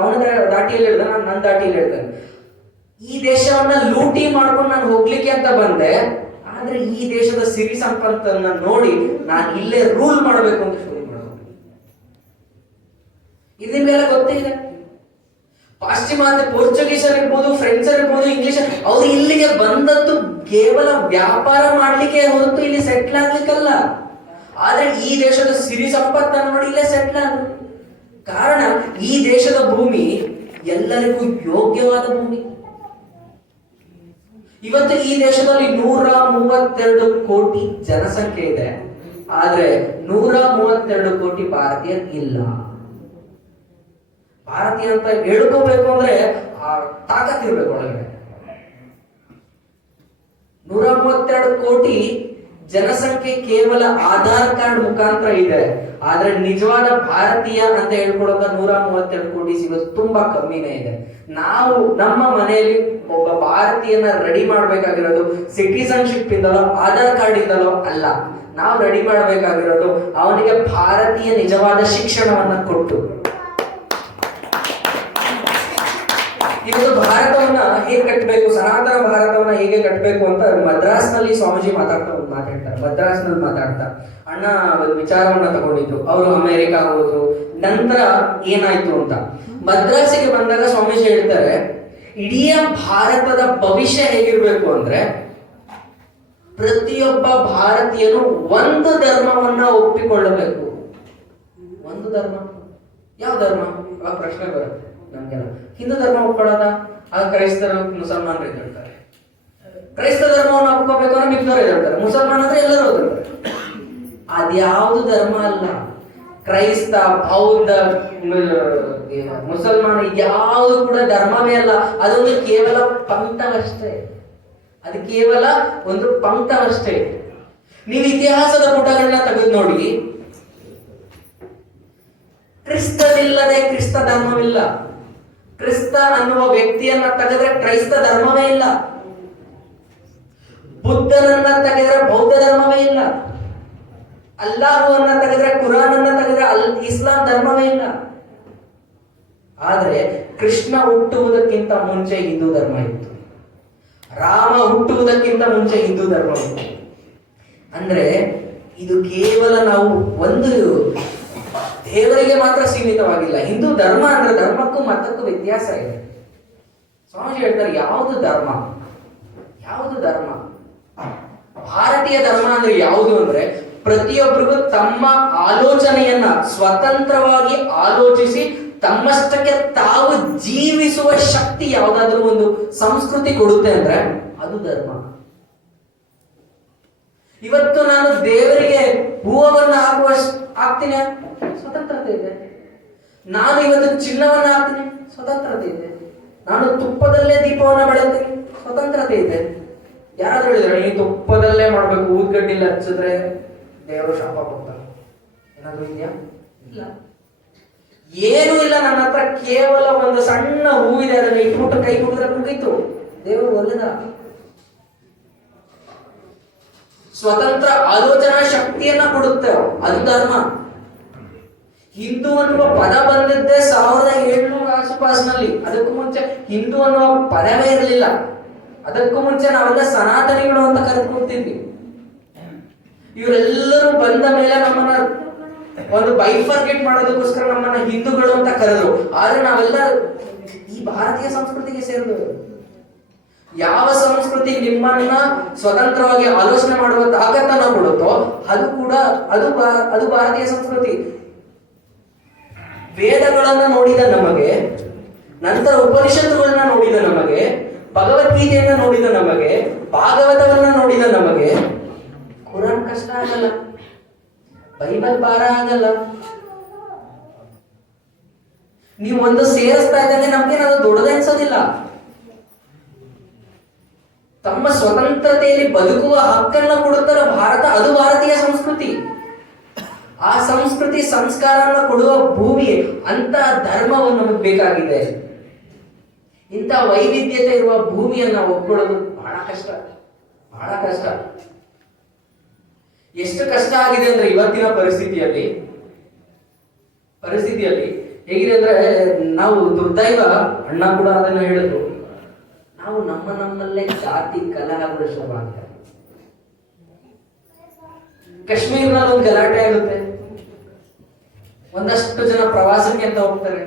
ಅವನ ದಾಟಿಯಲ್ಲಿ ಹೇಳ್ದ, ನಾನು ನನ್ನ ದಾಟಿಯಲ್ಲಿ ಹೇಳ್ತಾನೆ, ಈ ದೇಶವನ್ನ ಲೂಟಿ ಮಾಡ್ಕೊಂಡು ನಾನು ಹೋಗ್ಲಿಕ್ಕೆ ಅಂತ ಬಂದೆ. ಆದ್ರೆ ಈ ದೇಶದ ಸಿರಿ ಸಂಪತ್ತನ್ನ ನೋಡಿ ನಾನು ಇಲ್ಲೇ ರೂಲ್ ಮಾಡಬೇಕು ಅಂತ ಶುರು ಮಾಡೋದು. ಇದನ್ನೆಲ್ಲ ಗೊತ್ತೇ ಇದೆ. ಪಾಶ್ಚಿಮಾತ್ಯ ಪೋರ್ಚುಗೀಸರ್ ಇರ್ಬೋದು, ಫ್ರೆಂಚರ್ ಇರ್ಬೋದು, ಇಂಗ್ಲಿಷ್, ಅವ್ರು ಇಲ್ಲಿಗೆ ಬಂದದ್ದು ಕೇವಲ ವ್ಯಾಪಾರ ಮಾಡ್ಲಿಕ್ಕೆ ಹೊರತು ಇಲ್ಲಿ ಸೆಟ್ಲ್ ಆಗ್ಲಿಕ್ಕಲ್ಲ. ಆದ್ರೆ ಈ ದೇಶದ ಸಿರಿ ಸಂಪತ್ತನ್ನು ನೋಡಿ ಇಲ್ಲೇ ಸೆಟ್ಲ್ ಆಗ. ಕಾರಣ ಈ ದೇಶದ ಭೂಮಿ ಎಲ್ಲರಿಗೂ ಯೋಗ್ಯವಾದ ಭೂಮಿ. ಇವತ್ತು ಈ ದೇಶದಲ್ಲಿ 132 ಕೋಟಿ ಜನಸಂಖ್ಯೆ ಇದೆ. ಆದ್ರೆ 132 ಕೋಟಿ ಭಾರತೀಯ ಇಲ್ಲ. ಭಾರತೀಯ ಅಂತ ಹೇಳ್ಕೋಬೇಕು ಅಂದ್ರೆ ತಾಕತ್ತಿರ್ಬೇಕು ಒಳಗಡೆ. 132 ಕೋಟಿ ಜನಸಂಖ್ಯೆ ಕೇವಲ ಆಧಾರ್ ಕಾರ್ಡ್ ಮುಖಾಂತರ ಇದೆ. ಆದ್ರೆ ನಿಜವಾದ ಭಾರತೀಯ ಅಂತ ಹೇಳ್ಕೊಡೋದ 132 ಕೋಟಿ ಸಿಗೋದು ತುಂಬಾ ಕಮ್ಮಿನೇ ಇದೆ. ನಾವು ನಮ್ಮ ಮನೆಯಲ್ಲಿ ಒಬ್ಬ ಭಾರತೀಯನ ರೆಡಿ ಮಾಡ್ಬೇಕಾಗಿರೋದು ಸಿಟಿಸನ್ಶಿಪ್ ಇಂದಲೋ ಆಧಾರ್ ಕಾರ್ಡ್ ಇಂದಲೋ ಅಲ್ಲ. ನಾವು ರೆಡಿ ಮಾಡ್ಬೇಕಾಗಿರೋದು ಅವನಿಗೆ ಭಾರತೀಯ ನಿಜವಾದ ಶಿಕ್ಷಣವನ್ನ ಕೊಟ್ಟು. ಇವತ್ತು ಭಾರತವನ್ನ ಹೇಗೆ ಕಟ್ಟಬೇಕು, ಸನಾತನ ಭಾರತವನ್ನ ಹೇಗೆ ಕಟ್ಟಬೇಕು ಅಂತ ಮದ್ರಾಸ್ನಲ್ಲಿ ಸ್ವಾಮೀಜಿ ಮಾತಾಡ್ತಾರೆ. ಮದ್ರಾಸ್ನಲ್ಲಿ ಮಾತಾಡ್ತಾ ಅಣ್ಣ ಒಂದು ವಿಚಾರವನ್ನ ತಗೊಂಡಿದ್ರು. ಅವರು ಅಮೆರಿಕ ಹೋದ್ರು. ನಂತರ ಏನಾಯ್ತು ಅಂತ ಮದ್ರಾಸಿಗೆ ಬಂದಾಗ ಸ್ವಾಮೀಜಿ ಹೇಳ್ತಾರೆ, ಇಡೀ ಭಾರತದ ಭವಿಷ್ಯ ಹೇಗಿರ್ಬೇಕು ಅಂದ್ರೆ ಪ್ರತಿಯೊಬ್ಬ ಭಾರತೀಯನು ಒಂದು ಧರ್ಮವನ್ನ ಒಪ್ಪಿಕೊಳ್ಳಬೇಕು. ಒಂದು ಧರ್ಮ, ಯಾವ ಧರ್ಮ? ಆ ಪ್ರಶ್ನೆ ಬರುತ್ತೆ ನಮ್ಗೆಲ್ಲ. ಹಿಂದೂ ಧರ್ಮ ಒಪ್ಕೊಳ್ಳೋದ? ಆಗ ಕ್ರೈಸ್ತರು ಮುಸಲ್ಮಾನರು ಎದ್ದೇಳ್ತಾರೆ. ಕ್ರೈಸ್ತ ಧರ್ಮವನ್ನು ಒಪ್ಕೋಬೇಕು ಅಂದ್ರೆ ಮಿಕ್ದವ್ರು ಎದ್ದೇಳ್ತಾರೆ. ಮುಸಲ್ಮಾನ ಅಂದ್ರೆ ಎಲ್ಲರೂ ಓದಿರ್ತಾರೆ. ಅದ್ಯಾವುದು ಧರ್ಮ ಅಲ್ಲ. ಕ್ರೈಸ್ತ, ಬೌದ್ಧ, ಮುಸಲ್ಮಾನ ಯಾವುದು ಕೂಡ ಧರ್ಮವೇ ಅಲ್ಲ. ಅದೊಂದು ಕೇವಲ ಪಂಥವಷ್ಟೇ. ಅದು ಕೇವಲ ಒಂದು ಪಂಥವಷ್ಟೇ. ನೀವು ಇತಿಹಾಸದ ಪುಟಗಳನ್ನ ತೆಗೆದು ನೋಡಿ, ಕ್ರಿಸ್ತನಿಲ್ಲದೆ ಕ್ರಿಸ್ತ ಧರ್ಮವಿಲ್ಲ. ಕ್ರಿಸ್ತ ಅನ್ನುವ ವ್ಯಕ್ತಿಯನ್ನ ತೆಗೆದ್ರೆ ಕ್ರೈಸ್ತ ಧರ್ಮವೇ ಇಲ್ಲ. ಬುದ್ಧನನ್ನ ತೆಗೆದ್ರೆ ಬೌದ್ಧ ಧರ್ಮವೇ ಇಲ್ಲ. ಅಲ್ಲಾಹುವನ್ನ ತೆಗೆದ್ರೆ, ಕುರಾನ್ ಅನ್ನ ತೆಗೆದ್ರೆ ಇಸ್ಲಾಂ ಧರ್ಮವೇ ಇಲ್ಲ. ಆದ್ರೆ ಕೃಷ್ಣ ಹುಟ್ಟುವುದಕ್ಕಿಂತ ಮುಂಚೆ ಹಿಂದೂ ಧರ್ಮ ಇತ್ತು. ರಾಮ ಹುಟ್ಟುವುದಕ್ಕಿಂತ ಮುಂಚೆ ಹಿಂದೂ ಧರ್ಮ ಇತ್ತು. ಅಂದ್ರೆ ಇದು ಕೇವಲ ನಾವು ಒಂದು ದೇವರಿಗೆ ಮಾತ್ರ ಸೀಮಿತವಾಗಿಲ್ಲ. ಹಿಂದೂ ಧರ್ಮ ಅಂದ್ರೆ ಧರ್ಮಕ್ಕೂ ಮತಕ್ಕೂ ವ್ಯತ್ಯಾಸ ಇದೆ. ಸ್ವಾಮೀಜಿ ಹೇಳ್ತಾರೆ, ಯಾವುದು ಧರ್ಮ, ಯಾವುದು ಧರ್ಮ? ಭಾರತೀಯ ಧರ್ಮ ಅಂದ್ರೆ ಯಾವುದು ಅಂದ್ರೆ ಪ್ರತಿಯೊಬ್ಬರಿಗೂ ತಮ್ಮ ಆಲೋಚನೆಯನ್ನ ಸ್ವತಂತ್ರವಾಗಿ ಆಲೋಚಿಸಿ ತಮ್ಮಷ್ಟಕ್ಕೆ ತಾವು ಜೀವಿಸುವ ಶಕ್ತಿ ಯಾವುದಾದ್ರೂ ಒಂದು ಸಂಸ್ಕೃತಿ ಕೊಡುತ್ತೆ ಅಂದ್ರೆ ಅದು ಧರ್ಮ. ಇವತ್ತು ನಾನು ದೇವರಿಗೆ ಹೂವನ್ನ ಹಾಕ್ತೀನಿ, ಸ್ವತಂತ್ರತೆ ಇದೆ. ನಾನು ಇವತ್ತು ಚಿನ್ನವನ್ನ ಹಾಕ್ತೀನಿ, ಸ್ವತಂತ್ರತೆ ಇದೆ. ನಾನು ತುಪ್ಪದಲ್ಲೇ ದೀಪವನ್ನ ಬೆಳಗ್ತೀನಿ, ಸ್ವತಂತ್ರತೆ ಇದೆ. ಯಾರಾದ್ರೂ ಹೇಳಿದ್ರೆ ನೀ ತುಪ್ಪದಲ್ಲೇ ಮಾಡ್ಬೇಕು, ಊದ್ಗಡ್ಡಿಲ್ಲ ಹಚ್ಚಿದ್ರೆ ದೇವರು ಶಾಪ ಕೊಡ್ತಾನೆ, ಏನಾದ್ರೂ ಇದೆಯಾ? ಇಲ್ಲ, ಏನೂ ಇಲ್ಲ. ನನ್ನ ಹತ್ರ ಕೇವಲ ಒಂದು ಸಣ್ಣ ಹೂವಿದೆ, ಅದನ್ನ ಇಟ್ಬಿಟ್ಟು ಕೈ ಮುಗಿದ್ರೆ ಮುಗೀತು, ದೇವರು ಒಳ್ಳೆದ. ಸ್ವತಂತ್ರ ಆಲೋಚನಾ ಶಕ್ತಿಯನ್ನ ಕೊಡುತ್ತೆ, ಅದು ಧರ್ಮ. ಹಿಂದೂ ಅನ್ನುವ ಪದ ಬಂದಿದ್ದೆ 1700 ಆಸುಪಾಸಿನಲ್ಲಿ. ಅದಕ್ಕೂ ಮುಂಚೆ ಹಿಂದೂ ಅನ್ನುವ ಪದವೇ ಇರಲಿಲ್ಲ. ಅದಕ್ಕೂ ಮುಂಚೆ ನಾವೆಲ್ಲ ಸನಾತನಿಗಳು ಅಂತ ಕರೆದುಕೊಳ್ತಿದ್ವಿ. ಇವರೆಲ್ಲರೂ ಬಂದ ಮೇಲೆ ನಮ್ಮನ್ನ ಒಂದು ಬೈಫರ್ಗೆಟ್ ಮಾಡೋದಕ್ಕೋಸ್ಕರ ನಮ್ಮನ್ನ ಹಿಂದೂಗಳು ಅಂತ ಕರೆದ್ರು. ಆದ್ರೆ ನಾವೆಲ್ಲ ಈ ಭಾರತೀಯ ಸಂಸ್ಕೃತಿಗೆ ಸೇರಿದವರು. ಯಾವ ಸಂಸ್ಕೃತಿ ನಿಮ್ಮನ್ನ ಸ್ವತಂತ್ರವಾಗಿ ಆಲೋಚನೆ ಮಾಡುವ ತಾಕತ್ತನ್ನು ಕೊಡುತ್ತೋ ಅದು ಭಾರತೀಯ ಸಂಸ್ಕೃತಿ. ವೇದಗಳನ್ನ ನೋಡಿದ ನಮಗೆ, ನಂತರ ಉಪನಿಷತ್ತುಗಳನ್ನ ನೋಡಿದ ನಮಗೆ, ಭಗವದ್ಗೀತೆಯನ್ನ ನೋಡಿದ ನಮಗೆ, ಭಾಗವತವನ್ನ ನೋಡಿದ ನಮಗೆ ಕುರಾನ್ ಕಷ್ಟ ಆಗಲ್ಲ, ಬೈಬಲ್ ಭಾರ ಆಗಲ್ಲ. ನೀವು ಒಂದು ಸೇರಿಸ್ತಾ ಇದ್ದಂಗೆ ನಮ್ಗೆ ಅದು ದೊಡ್ಡದೇ ಅನ್ಸೋದಿಲ್ಲ. ತಮ್ಮ ಸ್ವತಂತ್ರತೆಯಲ್ಲಿ ಬದುಕುವ ಹಕ್ಕನ್ನ ಕೊಡುತ್ತಾರೆ ಭಾರತ, ಅದು ಭಾರತೀಯ ಸಂಸ್ಕೃತಿ. ಆ ಸಂಸ್ಕೃತಿ ಸಂಸ್ಕಾರನ ಕೊಡುವ ಭೂಮಿ, ಅಂತ ಧರ್ಮವನ್ನು ನಮಗೆ ಬೇಕಾಗಿದೆ. ಇಂಥ ವೈವಿಧ್ಯತೆ ಇರುವ ಭೂಮಿಯನ್ನ ಒಪ್ಕೊಳ್ಳೋದು ಬಹಳ ಕಷ್ಟ, ಬಹಳ ಕಷ್ಟ. ಎಷ್ಟು ಕಷ್ಟ ಆಗಿದೆ ಅಂದ್ರೆ ಇವತ್ತಿನ ಪರಿಸ್ಥಿತಿಯಲ್ಲಿ ಹೇಗಿದೆ ಅಂದ್ರೆ, ನಾವು ದುರ್ದೈವ, ಅಣ್ಣ ಕೂಡ ಅದನ್ನು ಹೇಳಿದ್ರು, ನಾವು ನಮ್ಮಲ್ಲೇ ಜಾತಿ ಕಲಹಗಳು ಶುರುವಾಗ್ತದೆ. ಕಾಶ್ಮೀರ್ನಲ್ಲಿ ಒಂದು ಗಲಾಟೆ ಆಗುತ್ತೆ, ಒಂದಷ್ಟು ಜನ ಪ್ರವಾಸಕ್ಕೆ ಅಂತ ಹೋಗ್ತಾರೆ,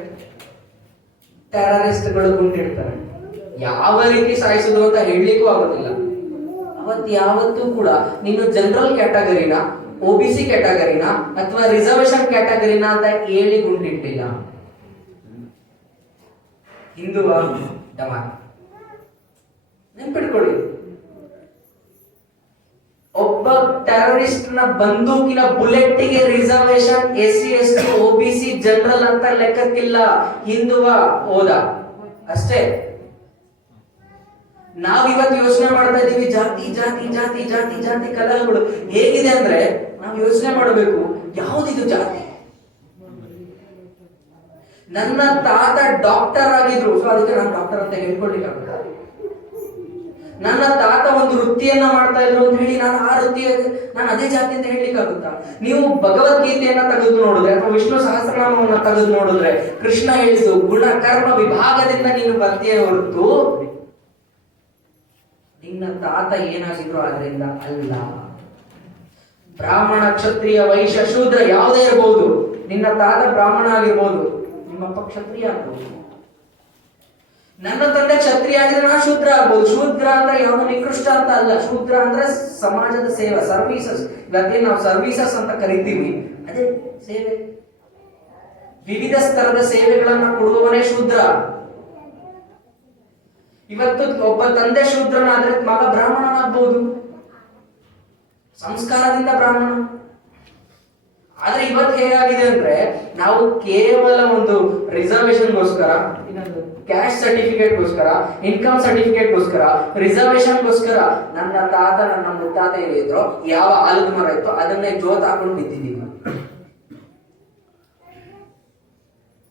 ಟೆರರಿಸ್ಟ್ಗಳು ಗುಂಡಿಡ್ತಾರೆ. ಯಾವ ರೀತಿ ಸಾಯಿಸುದು ಅಂತ ಹೇಳಲಿಕ್ಕೂ ಆಗೋದಿಲ್ಲ. ಯಾವತ್ತೂ ಕೂಡ ನೀನು ಜನರಲ್ ಕ್ಯಾಟಗರಿನ, OBC ಕ್ಯಾಟಗರಿನ ಅಥವಾ ರಿಸರ್ವೇಶನ್ ಕ್ಯಾಟಗರಿನ ಅಂತ ಹೇಳಿ ಗುಂಡಿಟ್ಟಿಲ್ಲ. ಹಿಂದುವ ಡಮಾರ್ ನೆನ್ಪಿಟ್ಕೊಳ್ಳಿ. ಒಬ್ಬ ಟೆರರಿಸ್ಟ್ ನ ಬಂದೂಕಿನ ಬುಲೆಟ್ಗೆ reservation SC ST OBC general ಅಂತ ಲೆಕ್ಕಕ್ಕಿಲ್ಲ. ಹಿಂದುವ ಹೋದ ಅಷ್ಟೇ. ನಾವಿವತ್ತು ಯೋಚನೆ ಮಾಡ್ತಾ ಇದ್ದೀವಿ ಜಾತಿ ಜಾತಿ ಜಾತಿ ಜಾತಿ ಜಾತಿ ಕಲಹಗಳು ಹೇಗಿದೆ ಅಂದ್ರೆ, ನಾವು ಯೋಚನೆ ಮಾಡಬೇಕು ಯಾವುದಿದು ಜಾತಿ. ನನ್ನ ತಾತ ಡಾಕ್ಟರ್ ಆಗಿದ್ರು, ಸೊ ಅದಕ್ಕೆ ನಾನು ಡಾಕ್ಟರ್ ಅಂತ ಹೇಳ್ಕೊಳ್ಳಿಕ್ಕೆ ಆಗುತ್ತೆ. ನನ್ನ ತಾತ ಒಂದು ವೃತ್ತಿಯನ್ನ ಮಾಡ್ತಾ ಇದ್ರು ಅಂತ ಹೇಳಿ ನಾನು ಆ ವೃತ್ತಿ, ನಾನು ಅದೇ ಜಾತಿ ಅಂತ ಹೇಳಲಿಕ್ಕೆ ಆಗುತ್ತಾ? ನೀವು ಭಗವದ್ಗೀತೆಯನ್ನ ತೆಗೆದು ನೋಡಿದ್ರೆ ಅಥವಾ ವಿಷ್ಣು ಸಹಸ್ರನಾಮವನ್ನ ತೆಗೆದು ನೋಡಿದ್ರೆ, ಕೃಷ್ಣ ಹೇಳಿದ್ದು ಗುಣ ಕರ್ಮ ವಿಭಾಗದಿಂದ ನೀನು ಬರ್ತೀಯ ಹೊರತು ನಿನ್ನ ತಾತ ಏನಾಗಿದ್ರು ಅದರಿಂದ ಅಲ್ಲ. ಬ್ರಾಹ್ಮಣ ಕ್ಷತ್ರಿಯ ವೈಶ್ಯ ಶೂದ್ರ ಯಾವುದೇ ಇರಬಹುದು, ನಿನ್ನ ತಾತ ಬ್ರಾಹ್ಮಣ ಆಗಿರ್ಬೋದು, ನಿಮ್ಮಪ್ಪ ಕ್ಷತ್ರಿಯ ಆಗ್ಬೋದು. ನನ್ನ ತಂದೆ ಕ್ಷತ್ರಿಯ ಆಗಿದ್ರೆ ನಾನು ಶೂದ್ರ ಆಗ್ಬೋದು. ಶೂದ್ರ ಅಂದ್ರೆ ಯಾವ ನಿಕೃಷ್ಟ ಅಂತ ಅಲ್ಲ, ಶೂದ್ರ ಅಂದ್ರೆ ಸಮಾಜದ ಸೇವೆ, ಸರ್ವೀಸಸ್. ಇವತ್ತೇ ನಾವು ಸರ್ವೀಸಸ್ ಅಂತ ಕರಿತೀವಿ, ಅದೇ ಸೇವೆ. ವಿವಿಧ ಸ್ತರದ ಸೇವೆಗಳನ್ನ ಕೊಡುವವನೇ ಶೂದ್ರ. ಇವತ್ತು ಒಬ್ಬ ತಂದೆ ಶೂದ್ರನಾದ್ರೆ ಮಗ ಬ್ರಾಹ್ಮಣನಾಗ್ಬಹುದು, ಸಂಸ್ಕಾರದಿಂದ ಬ್ರಾಹ್ಮಣ. ಆದ್ರೆ ಇವತ್ತು ಹೇಗಾಗಿದೆ ಅಂದ್ರೆ, ನಾವು ಕೇವಲ ಒಂದು ರಿಸರ್ವೇಶನ್ಗೋಸ್ಕರ, ಕ್ಯಾಸ್ಟ್ ಸರ್ಟಿಫಿಕೇಟ್ಗೋಸ್ಕರ, ಇನ್ಕಮ್ ಸರ್ಟಿಫಿಕೇಟ್ಗೋಸ್ಕರ, ರಿಸರ್ವೇಶನ್ಗೋಸ್ಕರ ನನ್ನ ತಾತ ನನ್ನ ಮುತ್ತಾತ ಏನಿದ್ರು ಯಾವ ಆಲದ ಮರ ಇತ್ತು ಅದನ್ನೇ ಜೋತ್ ಹಾಕೊಂಡು ಬಿದ್ದಿದ್ದೀವಿ.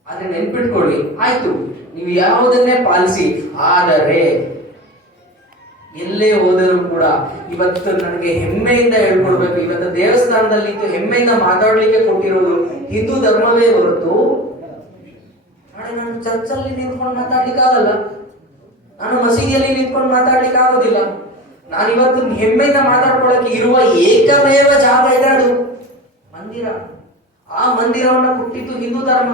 ಆದ್ರೆ ನೆನ್ಪಿಟ್ಕೊಳ್ಳಿ, ಆಯ್ತು ನೀವು ಯಾವುದನ್ನೇ ಪಾಲಿಸಿ, ಆದರೆ ಎಲ್ಲೇ ಹೋದರೂ ಕೂಡ ಇವತ್ತು ನನಗೆ ಹೆಮ್ಮೆಯಿಂದ ಹೇಳ್ಕೊಡ್ಬೇಕು, ಇವತ್ತು ದೇವಸ್ಥಾನದಲ್ಲಿ ಹೆಮ್ಮೆಯಿಂದ ಮಾತಾಡ್ಲಿಕ್ಕೆ ಕೊಟ್ಟಿರೋದು ಹಿಂದೂ ಧರ್ಮವೇ ಹೊರತು ನಾಳೆ ನಾನು ಚರ್ಚಲ್ಲಿ ನಿಂತ್ಕೊಂಡು ಮಾತಾಡ್ಲಿಕ್ಕೆ ಆಗಲ್ಲ, ನಾನು ಮಸೀದಿಯಲ್ಲಿ ನಿಂತ್ಕೊಂಡು ಮಾತಾಡ್ಲಿಕ್ಕೆ ಆಗೋದಿಲ್ಲ. ನಾನು ಇವತ್ತು ಹೆಮ್ಮೆಯಿಂದ ಮಾತಾಡ್ಕೊಳ್ಳಕ್ಕೆ ಇರುವ ಏಕಮೇವ ಜಾಗ ಇದೆ, ಅದು ಮಂದಿರ. ಆ ಮಂದಿರವನ್ನ ಕೊಟ್ಟಿದ್ದು ಹಿಂದೂ ಧರ್ಮ.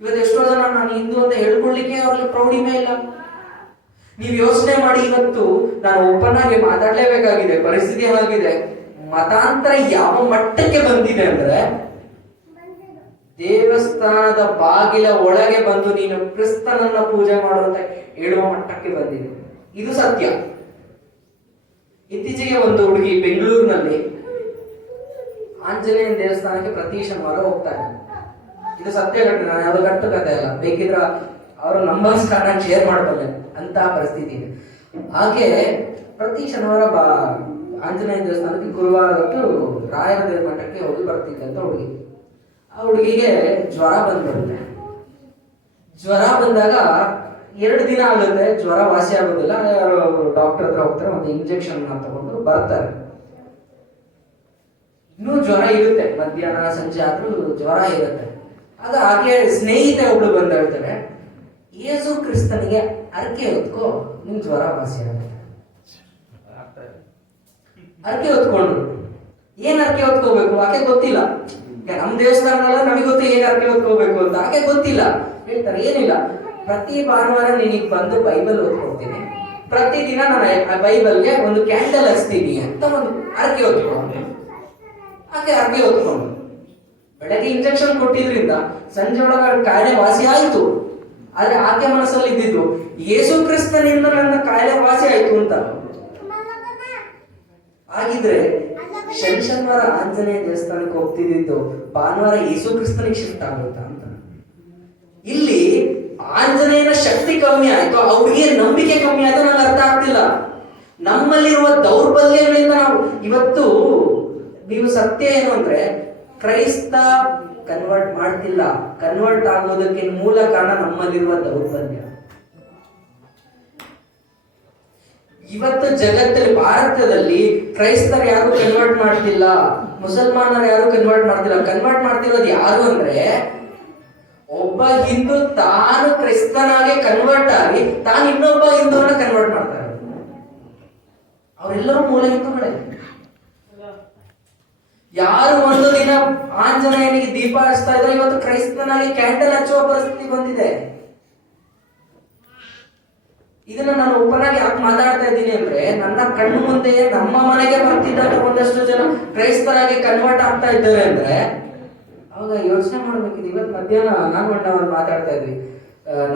ಇವತ್ತು ಎಷ್ಟೋ ಜನ ನಾನು ಹಿಂದೂ ಅಂತ ಹೇಳ್ಕೊಳ್ಳಿಕ್ಕೆ ಅವ್ರಿಗೆ ಪ್ರೌಢಿಮೆ ಇಲ್ಲ. ನೀವು ಯೋಚನೆ ಮಾಡಿ, ಇವತ್ತು ನಾನು ಓಪನ್ ಆಗಿ ಮಾತಾಡ್ಲೇಬೇಕಾಗಿದೆ, ಪರಿಸ್ಥಿತಿ ಆಗಿದೆ. ಮತಾಂತರ ಯಾವ ಮಟ್ಟಕ್ಕೆ ಬಂದಿದೆ ಅಂದ್ರೆ, ದೇವಸ್ಥಾನದ ಬಾಗಿಲ ಒಳಗೆ ಬಂದು ನೀನು ಕ್ರಿಸ್ತನನ್ನ ಪೂಜೆ ಮಾಡುವಂತ ಹೇಳುವ ಮಟ್ಟಕ್ಕೆ ಬಂದಿದೆ. ಇದು ಸತ್ಯ. ಇತ್ತೀಚೆಗೆ ಒಂದು ಹುಡುಗಿ ಬೆಂಗಳೂರಿನಲ್ಲಿ ಆಂಜನೇಯನ ದೇವಸ್ಥಾನಕ್ಕೆ ಪ್ರತಿ ಶನಿವಾರ ಹೋಗ್ತಾ ಇದೆ. ಇದು ಸತ್ಯ ಘಟನೆ, ನಾನು ಯಾವ್ದು ಕಟ್ಟು ಕಥೆ ಅಲ್ಲ. ಬೇಕಿದ್ರೆ ಅವರ ನಂಬರ್ಸ್ ನಾನು ಶೇರ್ ಮಾಡಬಲ್ಲೆ, ಅಂತ ಪರಿಸ್ಥಿತಿ ಇದೆ. ಹಾಗೆ ಪ್ರತಿ ಶನಿವಾರ ಆಂಜನೇಯ ದೇವಸ್ಥಾನಕ್ಕೆ ಗುರುವಾರ ಹೊತ್ತು ರಾಯರ ದೇವ ಮಠಕ್ಕೆ ಹೋಗಿ ಬರ್ತಿದ್ದಂತ ಹುಡುಗಿ. ಆ ಹುಡುಗಿಗೆ ಜ್ವರ ಬಂದ್ಬಿಡುತ್ತೆ. ಜ್ವರ ಬಂದಾಗ 2 ದಿನ ಆಗುತ್ತೆ, ಜ್ವರ ವಾಸಿ ಆಗೋದಿಲ್ಲ. ಡಾಕ್ಟರ್ ಹತ್ರ ಹೋಗ್ತಾರೆ, ಮತ್ತೆ ಇಂಜೆಕ್ಷನ್ ತಗೊಂಡು ಬರ್ತಾರೆ. ಇನ್ನೂ ಜ್ವರ ಇರುತ್ತೆ, ಮಧ್ಯಾಹ್ನ ಸಂಜೆ ಆದ್ರೂ ಜ್ವರ ಇರುತ್ತೆ. ಆಗ ಆಕೆ ಸ್ನೇಹಿತೆ ಒಬ್ಳು ಬಂದು ಹೇಳ್ತಾರೆ, ಯೇಸು ಕ್ರಿಸ್ತನಿಗೆ ಅರ್ಕೆ ಹೊತ್ಕೋ, ನಿಮ್ ಜ್ವರ ವಾಸಿ ಆಗುತ್ತೆ. ಅರ್ಕೆ ಹೊತ್ಕೊಂಡು ಏನ್ ಅರ್ಕೆ ಹೊತ್ಕೋಬೇಕು ಆಕೆ ಗೊತ್ತಿಲ್ಲ. ನಮ್ ದೇವಸ್ಥಾನದಲ್ಲ, ನಮಗೆ ಗೊತ್ತು ಏನ್ ಅರ್ಕೆ ಹೊತ್ಕೋಬೇಕು ಅಂತ. ಆಕೆ ಗೊತ್ತಿಲ್ಲ. ಹೇಳ್ತಾರೆ, ಏನಿಲ್ಲ, ಪ್ರತಿ ಭಾನುವಾರ ನಿನಗೆ ಬಂದು ಬೈಬಲ್ ಓದ್ಕೊಡ್ತೀನಿ, ಪ್ರತಿದಿನ ನಾನು ಆ ಬೈಬಲ್ಗೆ ಒಂದು ಕ್ಯಾಂಡಲ್ ಹಚ್ತೀನಿ ಅಂತ ಒಂದು ಅರ್ಕೆ ಹೊತ್ಕೊಂಡು. ಆಕೆ ಅರ್ಕೆ ಹೊತ್ಕೊಂಡು ಬೆಳಗ್ಗೆ ಇಂಜೆಕ್ಷನ್ ಕೊಟ್ಟಿದ್ರಿಂದ ಸಂಜೆ ಒಳಗ ಕಾಯಿಲೆ ವಾಸಿ ಆಯ್ತು. ಆದ್ರೆ ಆಕೆ ಮನಸ್ಸಲ್ಲಿ ಇದ್ದಿದ್ದು ಯೇಸು ಕ್ರಿಸ್ತನಿಂದ ನನ್ನ ಕಾಯಿಲೆ ವಾಸಿ ಆಯ್ತು ಅಂತ. ಹಾಗಿದ್ರೆ ಶನಿವಾರ ಆಂಜನೇಯ ದೇವಸ್ಥಾನಕ್ಕೆ ಹೋಗ್ತಿದ್ದು ಭಾನುವಾರ ಯೇಸು ಕ್ರಿಸ್ತನಿಗೆ ಶಿಫ್ಟ್ ಆಗುತ್ತಾ ಅಂತ. ಇಲ್ಲಿ ಆಂಜನೇಯನ ಶಕ್ತಿ ಕಮ್ಮಿ ಆಯ್ತು, ಆ ಹುಡುಗಿಯ ನಂಬಿಕೆ ಕಮ್ಮಿ ಆಯ್ತು, ನನಗೆ ಅರ್ಥ ಆಗ್ತಿಲ್ಲ. ನಮ್ಮಲ್ಲಿರುವ ದೌರ್ಬಲ್ಯಗಳಿಂದ ನಾವು ಇವತ್ತು, ನೀವು ಸತ್ಯ ಏನು ಅಂದ್ರೆ ಕ್ರೈಸ್ತ ಕನ್ವರ್ಟ್ ಮಾಡ್ತಿಲ್ಲ. ಕನ್ವರ್ಟ್ ಆಗೋದಕ್ಕೆ ಮೂಲ ಕಾರಣ ನಮ್ಮಲ್ಲಿರುವ ದೌರ್ಬಲ್ಯ. ಇವತ್ತು ಜಗತ್ತಲ್ಲಿ, ಭಾರತದಲ್ಲಿ ಕ್ರೈಸ್ತರು ಯಾರು ಕನ್ವರ್ಟ್ ಮಾಡ್ತಿಲ್ಲ, ಮುಸಲ್ಮಾನರು ಯಾರು ಕನ್ವರ್ಟ್ ಮಾಡ್ತಿಲ್ಲ. ಕನ್ವರ್ಟ್ ಮಾಡ್ತಿರೋದು ಯಾರು ಅಂದ್ರೆ ಒಬ್ಬ ಹಿಂದೂ ತಾನು ಕ್ರಿಸ್ತನಾಗೆ ಕನ್ವರ್ಟ್ ಆಗಿ ತಾನು ಇನ್ನೊಬ್ಬ ಹಿಂದೂವನ್ನ ಕನ್ವರ್ಟ್ ಮಾಡ್ತಾರೆ. ಅವರೆಲ್ಲರೂ ಮೂಲ ಹಿಂದೂಗಳೇ. ಯಾರು ಒಂದು ದಿನ ಆಂಜನೇಯನಿಗೆ ದೀಪ ಹಚ್ತಾ ಇದ್ದಾರೆ, ಇವತ್ತು ಕ್ರೈಸ್ತನಾಗಿ ಕ್ಯಾಂಡಲ್ ಹಚ್ಚುವ ಪರಿಸ್ಥಿತಿ ಬಂದಿದೆ. ಇದನ್ನ ನಾನು ಓಪನ್ ಆಗಿ ಯಾಕೆ ಮಾತಾಡ್ತಾ ಇದ್ದೀನಿ ಅಂದ್ರೆ, ನನ್ನ ಕಣ್ಣು ಮುಂದೆ ನಮ್ಮ ಮನೆಗೆ ಬರ್ತಿದ್ದಾಗ ಒಂದಷ್ಟು ಜನ ಕ್ರೈಸ್ತರಾಗಿ ಕನ್ವರ್ಟ್ ಆಗ್ತಾ ಇದ್ದಾರೆ ಅಂದ್ರೆ ಅವಾಗ ಯೋಚನೆ ಮಾಡ್ಬೇಕಿದೆ. ಇವತ್ತು ಮಧ್ಯಾಹ್ನ ನಾನು ಒಂದು ಮಾತಾಡ್ತಾ ಇದ್ವಿ.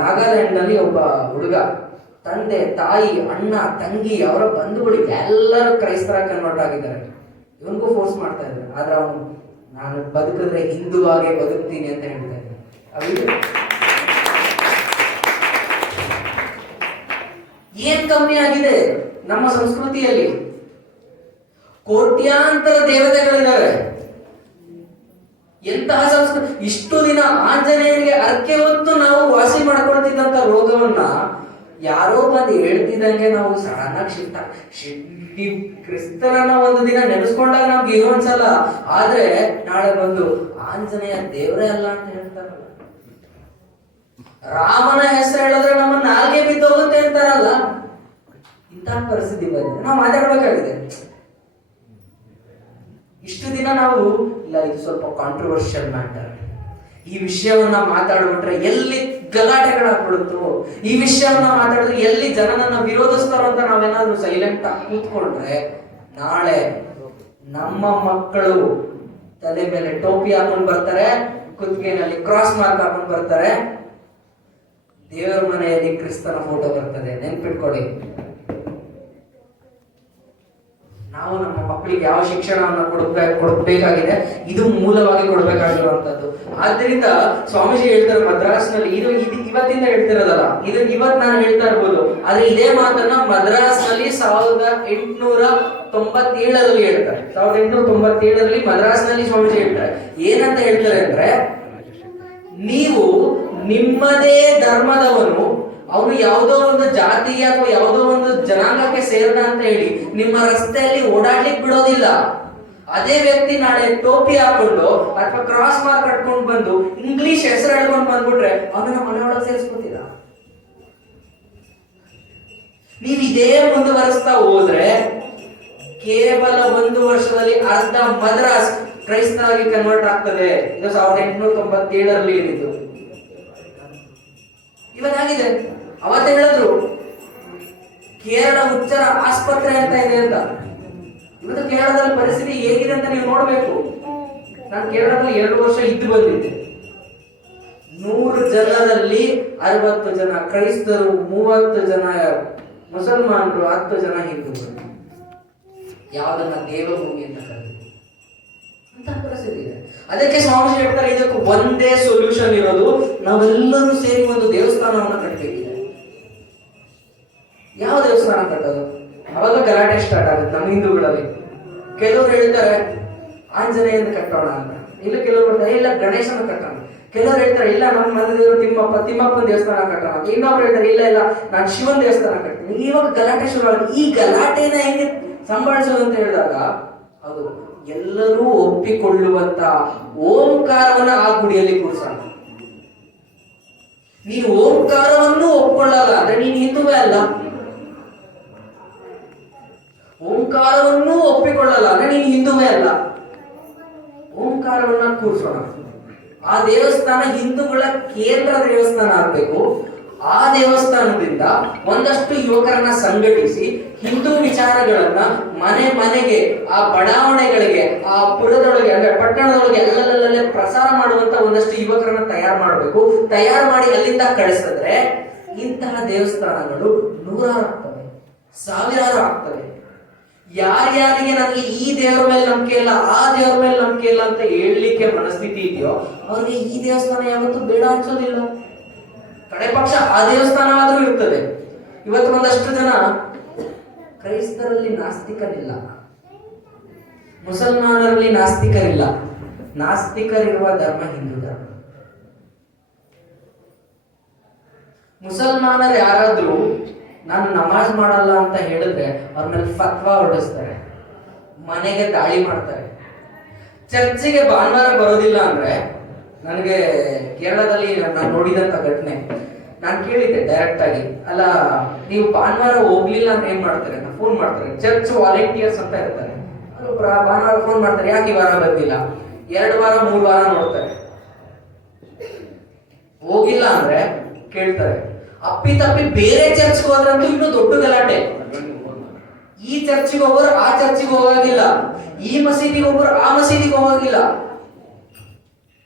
ನಾಗಾಲ್ಯಾಂಡ್ ನಲ್ಲಿ ಒಬ್ಬ ಹುಡುಗ ತಂದೆ ತಾಯಿ ಅಣ್ಣ ತಂಗಿ ಅವರ ಬಂಧುಗಳು ಎಲ್ಲರೂ ಕ್ರೈಸ್ತರಾಗಿ ಕನ್ವರ್ಟ್ ಆಗಿದ್ದಾರೆ. ಇವನಿಗೂ ಫೋರ್ಸ್ ಮಾಡ್ತಾ ಇದ್ದಾರೆ, ಆದ್ರೆ ಅವನು ನಾನು ಬದುಕಿದ್ರೆ ಹಿಂದುವಾಗಿ ಬದುಕ್ತೀನಿ ಅಂತ ಹೇಳ್ತಾ ಇದ್ದಾನೆ. ಏನ್ ಕಮ್ಮಿ ಆಗಿದೆ ನಮ್ಮ ಸಂಸ್ಕೃತಿಯಲ್ಲಿ? ಕೋಟ್ಯಾಂತರ ದೇವತೆಗಳಿದ್ದಾರೆ. ಎಂತಹ ಸಂಸ್ಕೃತಿ! ಇಷ್ಟು ದಿನ ಆಂಜನೇಯನಿಗೆ ಅರ್ಕೆ ಹೊತ್ತು ನಾವು ವಾಸಿ ಮಾಡ್ಕೊಳ್ತಿದ್ದಂತ ರೋಗವನ್ನ ಯಾರೋ ಬಂದು ಹೇಳ್ತಿದ್ದಂಗೆ ನಾವು ಸಡನ್ ಆಗಿ ಕ್ರಿಸ್ತರನ್ನ ಒಂದು ದಿನ ನೆನೆಸ್ಕೊಂಡಾಗ ನಮ್ಗೆ ಏನೋ ಅನ್ಸಲ್ಲ, ಆದ್ರೆ ನಾಳೆ ಬಂದು ಆಂಜನೇಯ ದೇವರೇ ಅಲ್ಲ ಅಂತ ಹೇಳ್ತಾರಲ್ಲ, ರಾಮನ ಹೆಸರು ಹೇಳಿದ್ರೆ ನಮ್ಮ ನಾಲ್ಗೆ ಬಿದ್ದೋಗುತ್ತೆ ಅಂತಾರಲ್ಲ, ಇಂತಹ ಪರಿಸ್ಥಿತಿ ಬಂದಿದೆ. ನಾವು ಮಾತಾಡ್ಬೇಕಾಗಿದೆ. ಇಷ್ಟು ದಿನ ನಾವು ಇಲ್ಲ, ಇದು ಸ್ವಲ್ಪ ಕಾಂಟ್ರವರ್ಷಿಯಲ್ ಮ್ಯಾಟರ್, ಈ ವಿಷಯವನ್ನ ಮಾತಾಡ್ಬಿಟ್ರೆ ಎಲ್ಲಿ ಗಲಾಟೆಗಳಾಗ್ಬಿಡುತ್ತೋ, ಈ ವಿಷಯವನ್ನ ಮಾತಾಡಿದ್ರೆ ಎಲ್ಲಿ ಜನ ನನ್ನ ವಿರೋಧಿಸ್ತಾರೋ ಅಂತ ನಾವೇನಾದ್ರೂ ಸೈಲೆಂಟ್ ಆಗಿ ಕೂತ್ಕೊಂಡ್ರೆ, ನಾಳೆ ನಮ್ಮ ಮಕ್ಕಳು ತಲೆ ಮೇಲೆ ಟೋಪಿ ಹಾಕೊಂಡು ಬರ್ತಾರೆ, ಕುತ್ತಿಗೆನಲ್ಲಿ ಕ್ರಾಸ್ ಮಾರ್ಕ್ ಹಾಕೊಂಡು ಬರ್ತಾರೆ, ದೇವರ ಮನೆಯಲ್ಲಿ ಕ್ರಿಸ್ತನ ಫೋಟೋ ಬರ್ತದೆ. ನೆನ್ಪಿಟ್ಕೊಳ್ಳಿ, ನಾವು ನಮ್ಮ ಮಕ್ಕಳಿಗೆ ಯಾವ ಶಿಕ್ಷಣವನ್ನು ಕೊಡಬೇಕಾಗಿದೆ, ಇದು ಮೂಲವಾಗಿ ಕೊಡಬೇಕಾಗಿರುವಂತದ್ದು. ಆದ್ರಿಂದ ಸ್ವಾಮೀಜಿ ಹೇಳ್ತಾರೆ ಮದ್ರಾಸ್ನಲ್ಲಿ, ಇದು ಇವತ್ತಿಂದ ಹೇಳ್ತಿರೋದಲ್ಲ, ಇದು ಇವತ್ತು ನಾನು ಹೇಳ್ತಾ ಇರ್ಬೋದು, ಆದ್ರೆ ಇದೇ ಮಾತನ್ನ ಮದ್ರಾಸ್ನಲ್ಲಿ 1897ರಲ್ಲಿ ಹೇಳ್ತಾರೆ. 1897ರಲ್ಲಿ ಮದ್ರಾಸ್ನಲ್ಲಿ ಸ್ವಾಮೀಜಿ ಹೇಳ್ತಾರೆ. ಏನಂತ ಹೇಳ್ತಾರೆ ಅಂದ್ರೆ, ನೀವು ನಿಮ್ಮದೇ ಧರ್ಮದವನು, ಅವನು ಯಾವುದೋ ಒಂದು ಜಾತಿಗೆ ಅಥವಾ ಯಾವುದೋ ಒಂದು ಜನಾಂಗಕ್ಕೆ ಸೇರಿದ ಅಂತ ಹೇಳಿ ನಿಮ್ಮ ರಸ್ತೆಯಲ್ಲಿ ಓಡಾಡ್ಲಿಕ್ಕೆ ಬಿಡೋದಿಲ್ಲ. ಅದೇ ವ್ಯಕ್ತಿ ನಾಳೆ ಟೋಪಿ ಹಾಕೊಂಡು ಅಥವಾ ಕ್ರಾಸ್ ಮಾರ್ಕ್ ಕಟ್ಕೊಂಡು ಬಂದು ಇಂಗ್ಲಿಷ್ ಹೆಸರು ಹೇಳ್ಕೊಂಡು ಬಂದ್ಬಿಟ್ರೆ ಅವನನ್ನ ಮನೆಯೊಳಗೆ ಸೇರಿಸ್ಕೊತಿಲ್ಲ. ನೀವು ಇದೇ ಮುಂದುವರಿಸ್ತಾ ಹೋದ್ರೆ ಕೇವಲ 1 ವರ್ಷದಲ್ಲಿ ಅರ್ಧ ಮದ್ರಾಸ್ ಕ್ರೈಸ್ತರಾಗಿ ಕನ್ವರ್ಟ್ ಆಗ್ತದೆ. ಇದು 1897ರಲ್ಲಿ ಏನಿದ್ದು ಇವತ್ತಾಗಿದೆ. ಅವತ್ತು ಹೇಳಿದ್ರು ಕೇರಳ ಹುಚ್ಚರ ಆಸ್ಪತ್ರೆ ಅಂತ ಇದೆ ಅಂತ. ಇವತ್ತು ಕೇರಳದಲ್ಲಿ ಪರಿಸ್ಥಿತಿ ಹೇಗಿದೆ ಅಂತ ನೀವು ನೋಡ್ಬೇಕು. ನಾನು ಕೇರಳದಲ್ಲಿ 2 ವರ್ಷ ಇದ್ದು ಬಂದಿದ್ದೆ. 100 ಜನರಲ್ಲಿ 60 ಜನ ಕ್ರೈಸ್ತರು, 30 ಜನ ಮುಸಲ್ಮಾನರು, 10 ಜನ ಹಿಂದೂಗಳು. ಯಾವ್ದನ್ನ ದೇವಭೂಮಿ ಅಂತ ಕರೀತೀವಿ ಅಂತ ಪರಿಸ್ಥಿತಿ ಇದೆ. ಅದಕ್ಕೆ ಸ್ವಾಮೀಜಿ ಹೇಳ್ತಾರೆ, ಇದಕ್ಕೆ ಒಂದೇ ಸೊಲ್ಯೂಷನ್ ಇರೋದು, ನಾವೆಲ್ಲರೂ ಸೇರಿ ಒಂದು ದೇವಸ್ಥಾನವನ್ನು ಕಟ್ಟಬೇಕಿದೆ. ಯಾವ ದೇವಸ್ಥಾನ ಕಟ್ಟೋದು? ಅವಾಗ ಗಲಾಟೆ ಸ್ಟಾರ್ಟ್ ಆಗುತ್ತೆ ನಮ್ಮ ಹಿಂದೂಗಳಲ್ಲಿ. ಕೆಲವರು ಹೇಳ್ತಾರೆ ಆಂಜನೇಯನ ಕಟ್ಟೋಣ ಅಂತ, ಇಲ್ಲ ಕೆಲವರು ಹೇಳ್ತಾರೆ ಇಲ್ಲ ಗಣೇಶನ ಕಟ್ಟೋಣ, ಕೆಲವರು ಹೇಳ್ತಾರೆ ಇಲ್ಲ ನಮ್ಮ ಮನೆ ದೇವರು ತಿಮ್ಮಪ್ಪನ ದೇವಸ್ಥಾನ ಕಟ್ಟೋಣ, ಇನ್ನೊಬ್ರು ಹೇಳ್ತಾರೆ ಇಲ್ಲ ಇಲ್ಲ ನಾನು ಶಿವನ್ ದೇವಸ್ಥಾನ ಕಟ್ತೀನಿ. ಇವಾಗ ಗಲಾಟೆ ಶುರು ಆಗುತ್ತೆ. ಈ ಗಲಾಟೆನ ಹೆಂಗೆ ಸಂಭಾಳಿಸೋದು ಅಂತ ಹೇಳಿದಾಗ, ಅದು ಎಲ್ಲರೂ ಒಪ್ಪಿಕೊಳ್ಳುವಂತ ಓಂಕಾರವನ್ನ ಆ ಗುಡಿಯಲ್ಲಿ ಕೂರಿಸೋಣ. ನೀನು ಓಂಕಾರವನ್ನು ಒಪ್ಕೊಳ್ಳಲ್ಲ ಅಂದ್ರೆ ನೀನು ಹಿಂದುವೇ ಅಲ್ಲ. ಓಂಕಾರವನ್ನು ಒಪ್ಪಿಕೊಳ್ಳಲ್ಲ ಅಂದ್ರೆ ನೀನು ಹಿಂದುವೇ ಅಲ್ಲ. ಓಂಕಾರವನ್ನ ಕೂರಿಸೋಣ. ಆ ದೇವಸ್ಥಾನ ಹಿಂದೂಗಳ ಕೇಂದ್ರ ದೇವಸ್ಥಾನ ಆಗ್ಬೇಕು. ಆ ದೇವಸ್ಥಾನದಿಂದ ಒಂದಷ್ಟು ಯುವಕರನ್ನ ಸಂಘಟಿಸಿ ಹಿಂದೂ ವಿಚಾರಗಳನ್ನ ಮನೆ ಮನೆಗೆ, ಆ ಬಡಾವಣೆಗಳಿಗೆ, ಆ ಪುರದೊಳಗೆ ಅಂದ್ರೆ ಪಟ್ಟಣದೊಳಗೆ ಎಲ್ಲೆಲ್ಲೇ ಪ್ರಸಾರ ಮಾಡುವಂತ ಒಂದಷ್ಟು ಯುವಕರನ್ನ ತಯಾರು ಮಾಡಬೇಕು. ತಯಾರು ಮಾಡಿ ಅಲ್ಲಿಂದ ಕಳಿಸಿದ್ರೆ ಇಂತಹ ದೇವಸ್ಥಾನಗಳು ನೂರಾರು ಆಗ್ತವೆ, ಸಾವಿರಾರು ಆಗ್ತವೆ. ಯಾರ್ಯಾರಿಗೆ ನನಗೆ ಈ ದೇವರ ಮೇಲೆ ನಂಬಿಕೆ ಇಲ್ಲ, ಆ ದೇವರ ಮೇಲೆ ನಂಬಿಕೆ ಇಲ್ಲ ಅಂತ ಹೇಳಲಿಕ್ಕೆ ಮನಸ್ಥಿತಿ ಇದೆಯೋ ಅವ್ರಿಗೆ ಈ ದೇವಸ್ಥಾನ ಯಾವತ್ತೂ ಬೇಡ ಅನ್ಸೋದಿಲ್ಲ. ಕಡೆ ಪಕ್ಷ ಆ ದೇವಸ್ಥಾನ ಆದ್ರೂ ಇರ್ತದೆ. ಇವತ್ತು ಒಂದಷ್ಟು ಜನ ಕ್ರೈಸ್ತರಲ್ಲಿ ನಾಸ್ತಿಕರಿಲ್ಲ, ಮುಸಲ್ಮಾನರಲ್ಲಿ ನಾಸ್ತಿಕರಿಲ್ಲ, ನಾಸ್ತಿಕರಿರುವ ಧರ್ಮ ಹಿಂದೂ ಧರ್ಮ. ಮುಸಲ್ಮಾನರು ಯಾರಾದ್ರೂ ನಾನು ನಮಾಜ್ ಮಾಡಲ್ಲ ಅಂತ ಹೇಳಿದ್ರೆ ಅವ್ರ ಮೇಲೆ ಫತ್ವಾ ಹೊರಡಿಸ್ತಾರೆ, ಮನೆಗೆ ದಾಳಿ ಮಾಡ್ತಾರೆ. ಚರ್ಚಿಗೆ ಭಾನುವಾರ ಬರೋದಿಲ್ಲ ಅಂದ್ರೆ, ನನಗೆ ಕೇರಳದಲ್ಲಿ ನಾನು ನೋಡಿದಂತ ಘಟನೆ, ನಾನು ಕೇಳಿದ್ದೆ ಡೈರೆಕ್ಟ್ ಆಗಿ, ಅಲ್ಲ ನೀವು ಭಾನುವಾರ ಹೋಗ್ಲಿಲ್ಲ ಅಂದ್ರೆ ಏನ್ ಮಾಡ್ತಾರೆ, ಫೋನ್ ಮಾಡ್ತಾರೆ. ಚರ್ಚ್ ವಾಲಂಟಿಯರ್ಸ್ ಅಂತ ಇರ್ತಾರೆ, ಭಾನುವಾರ ಫೋನ್ ಮಾಡ್ತಾರೆ, ಯಾಕೆ ಈ ವಾರ ಬಂದಿಲ್ಲ, 2 ವಾರ 3 ವಾರ ನೋಡ್ತಾರೆ. ಹೋಗಿಲ್ಲ ಅಂದ್ರೆ ಕೇಳ್ತಾರೆ. ಅಪ್ಪಿತಪ್ಪಿ ಬೇರೆ ಚರ್ಚ್ಗೆ ಹೋದ್ರಂತೂ ಇನ್ನೂ ದೊಡ್ಡ ಗಲಾಟೆ. ಈ ಚರ್ಚಿಗೆ ಹೋಗೋರು ಆ ಚರ್ಚಿಗೆ ಹೋಗಾಗಿಲ್ಲ, ಈ ಮಸೀದಿಗೆ ಹೋಗೋರು ಆ ಮಸೀದಿಗೆ ಹೋಗಾಗಿಲ್ಲ.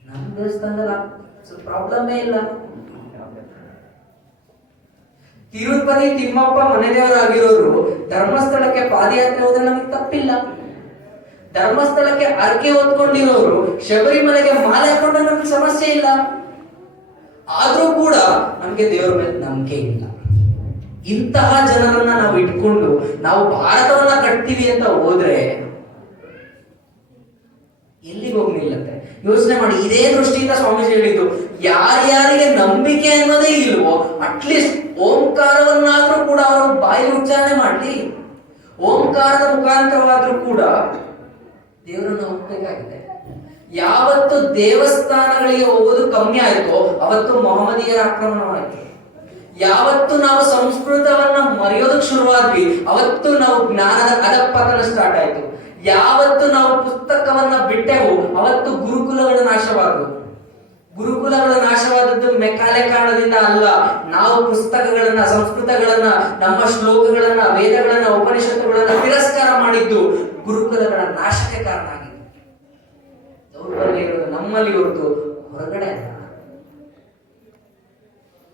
ನಮ್ಮ ದೇವಸ್ಥಾನದಲ್ಲಿ ಪ್ರಾಬ್ಲಮೇ ಇಲ್ಲ. ತಿರುಪತಿ ತಿಮ್ಮಪ್ಪ ಮನೆ ದೇವರಾಗಿರೋರು ಧರ್ಮಸ್ಥಳಕ್ಕೆ ಪಾದಯಾತ್ರೆ ಹೋದ್ರೆ ನಮಗೆ ತಪ್ಪಿಲ್ಲ. ಧರ್ಮಸ್ಥಳಕ್ಕೆ ಅರ್ಕೆ ಹೊತ್ಕೊಂಡಿರೋರು ಶಬರಿಮಲೆಗೆ ಮಾಲೆ ಹಾಕೊಂಡ್ರೆ ನಮ್ಗೆ ಸಮಸ್ಯೆ ಇಲ್ಲ. ಆದ್ರೂ ಕೂಡ ನಮ್ಗೆ ದೇವರ ಮೇಲೆ ನಂಬಿಕೆ ಇಲ್ಲ. ಇಂತಹ ಜನರನ್ನ ನಾವು ಇಟ್ಕೊಂಡು ನಾವು ಭಾರತವನ್ನ ಕಟ್ತೀವಿ ಅಂತ ಹೋದ್ರೆ ಎಲ್ಲಿಗೆ ಹೋಗಿ ನಿಲ್ಲತ್ತೆ? ಯೋಚನೆ ಮಾಡಿ. ಇದೇ ದೃಷ್ಟಿಯಿಂದ ಸ್ವಾಮೀಜಿ ಹೇಳಿದ್ದು, ಯಾರ್ಯಾರಿಗೆ ನಂಬಿಕೆ ಅನ್ನೋದೇ ಇಲ್ವೋ ಅಟ್ಲೀಸ್ಟ್ ಓಂಕಾರವನ್ನಾದ್ರೂ ಕೂಡ ಅವರು ಬಾಯಿ ಉಚ್ಚಾರಣೆ ಮಾಡ್ಲಿ. ಓಂಕಾರದ ಮುಖಾಂತರವಾದ್ರೂ ಕೂಡ ದೇವರನ್ನು ಹೋಗ್ಬೇಕಾಗಿದೆ. ಯಾವತ್ತು ದೇವಸ್ಥಾನಗಳಿಗೆ ಹೋಗೋದು ಕಮ್ಮಿ ಆಯ್ತೋ ಅವತ್ತು ಮೊಹಮ್ಮದಿಯರ ಆಕ್ರಮಣವಾಯ್ತು. ಯಾವತ್ತು ನಾವು ಸಂಸ್ಕೃತವನ್ನ ಮರೆಯೋದಕ್ಕೆ ಶುರುವಾದ್ವಿ ಅವತ್ತು ನಾವು ಜ್ಞಾನದ ಅಧಃಪತನ ಸ್ಟಾರ್ಟ್ ಆಯ್ತು. ಯಾವತ್ತು ನಾವು ಪುಸ್ತಕವನ್ನ ಬಿಟ್ಟೆವು ಅವತ್ತು ಗುರುಕುಲಗಳ ನಾಶವಾದವು. ಗುರುಕುಲಗಳ ನಾಶವಾದದ್ದು ಮೆಕ್ಕಾಲೆ ಕಾರಣದಿಂದ ಅಲ್ಲ, ನಾವು ಪುಸ್ತಕಗಳನ್ನ, ಸಂಸ್ಕೃತಗಳನ್ನ, ನಮ್ಮ ಶ್ಲೋಕಗಳನ್ನ, ವೇದಗಳನ್ನ, ಉಪನಿಷತ್ತುಗಳನ್ನ ತಿರಸ್ಕಾರ ಮಾಡಿದ್ದು ಗುರುಕುಲಗಳ ನಾಶಕ್ಕೆ ಕಾರಣ ಆಗಿದೆ. ದೌರ್ಬಲ್ಯ ಇರೋದು ನಮ್ಮಲ್ಲಿ ಹೊರತು ಹೊರಗಡೆ ಅಲ್ಲ.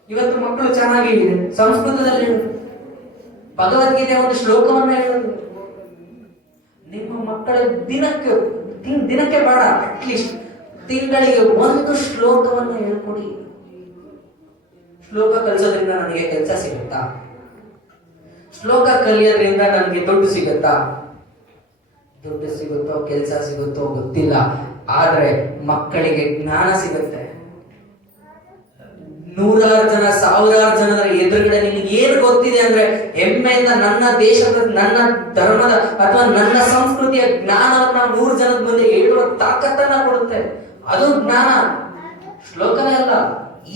ಇವತ್ತು ಮಕ್ಕಳು ಚೆನ್ನಾಗಿ ಸಂಸ್ಕೃತದಲ್ಲಿ ಭಗವದ್ಗೀತೆ ಒಂದು ಶ್ಲೋಕವನ್ನ ಹೇಳೋದು. ನಿಮ್ಮ ಮಕ್ಕಳ ದಿನಕ್ಕೆ ಬೇಡ, ಅಟ್ಲೀಸ್ಟ್ ತಿಂಗಳಿಗೆ ಒಂದು ಶ್ಲೋಕವನ್ನು ಹೇಳ್ಕೊಡಿ. ಶ್ಲೋಕ ಕಲಿಸೋದ್ರಿಂದ ನನಗೆ ಕೆಲಸ ಸಿಗುತ್ತಾ? ಶ್ಲೋಕ ಕಲಿಯೋದ್ರಿಂದ ನನಗೆ ದುಡ್ಡು ಸಿಗುತ್ತಾ? ದುಡ್ಡು ಸಿಗುತ್ತೋ ಕೆಲಸ ಸಿಗುತ್ತೋ ಗೊತ್ತಿಲ್ಲ, ಆದ್ರೆ ಮಕ್ಕಳಿಗೆ ಜ್ಞಾನ ಸಿಗುತ್ತೆ. 100 ಜನ 1000 ಜನರ ಎದುರುಗಡೆ ನಿನಗೆ ಏನು ಗೊತ್ತಿದೆ ಅಂದ್ರೆ ಹೆಮ್ಮೆಯಿಂದ ನನ್ನ ದೇಶದ, ನನ್ನ ಧರ್ಮದ ಅಥವಾ ನನ್ನ ಸಂಸ್ಕೃತಿಯ ಜ್ಞಾನವನ್ನ 100 ಜನದ ಮುಂದೆ ಹೇಳುವ ತಾಕತ್ತನ್ನ ಕೊಡುತ್ತೆ. ಅದು ಜ್ಞಾನ, ಶ್ಲೋಕನೇ ಅಲ್ಲ.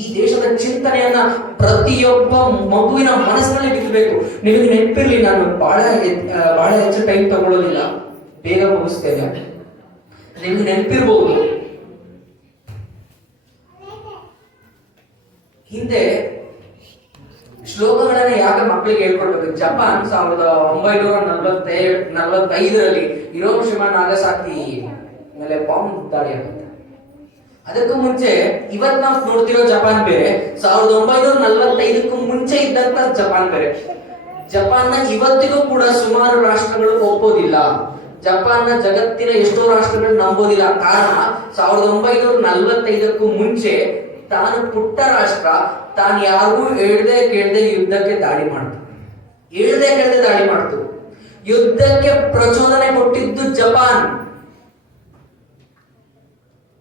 ಈ ದೇಶದ ಚಿಂತನೆಯನ್ನ ಪ್ರತಿಯೊಬ್ಬ ಮಗುವಿನ ಮನಸ್ಸಿನಲ್ಲಿ ಬಿತ್ತಬೇಕು. ನಿಮಗೆ ನೆನಪಿರ್ಲಿ, ನಾನು ಬಹಳ ಹೆಚ್ಚು ಟೈಮ್ ತಗೊಳ್ಳೋದಿಲ್ಲ, ಬೇಗ ಮುಗಿಸ್ತೇನೆ. ನಿಮ್ಗೆ ನೆನಪಿರ್ಬೋದು, ಹಿಂದೆ ಶ್ಲೋಕಗಳನ್ನ ಯಾಕೆ ಮಕ್ಕಳಿಗೆ ಹೇಳ್ಕೊಡ್ಬೇಕು? ಜಪಾನ್ 1945ರಲ್ಲಿ ಹಿರೋಶಿಮಾ ನಾಗಸಾಕಿ ಮೇಲೆ ಬಾಂಬ್ ದಾಳಿ ಆಗುತ್ತೆ. ಅದಕ್ಕೂ ಮುಂಚೆ ಇವತ್ ನಾವು ನೋಡ್ತಿರೋ ಜಪಾನ್ ಬೇರೆ, 1945ಕ್ಕೂ ಮುಂಚೆ ಇದ್ದಂತ ಜಪಾನ್ ಬೇರೆ. ಜಪಾನ್ನ ಇವತ್ತಿಗೂ ಕೂಡ ಸುಮಾರು ರಾಷ್ಟ್ರಗಳು ಒಪ್ಪೋದಿಲ್ಲ. ಜಪಾನ್ನ ಜಗತ್ತಿನ ಎಷ್ಟೋ ರಾಷ್ಟ್ರಗಳು ನಂಬೋದಿಲ್ಲ. ಕಾರಣ 1945ಕ್ಕೂ ಮುಂಚೆ ತಾನು ಪುಟ್ಟ ರಾಷ್ಟ್ರ, ತಾನು ಯಾರಿಗೂ ಹೇಳ್ದೆ ಕೇಳ್ದೆ ಯುದ್ಧಕ್ಕೆ ದಾಳಿ ಮಾಡ್ತು. ಹೇಳ್ದೆ ಕೇಳ್ದೆ ದಾಳಿ ಮಾಡ್ತು. ಯುದ್ಧಕ್ಕೆ ಪ್ರಚೋದನೆ ಕೊಟ್ಟಿದ್ದು ಜಪಾನ್.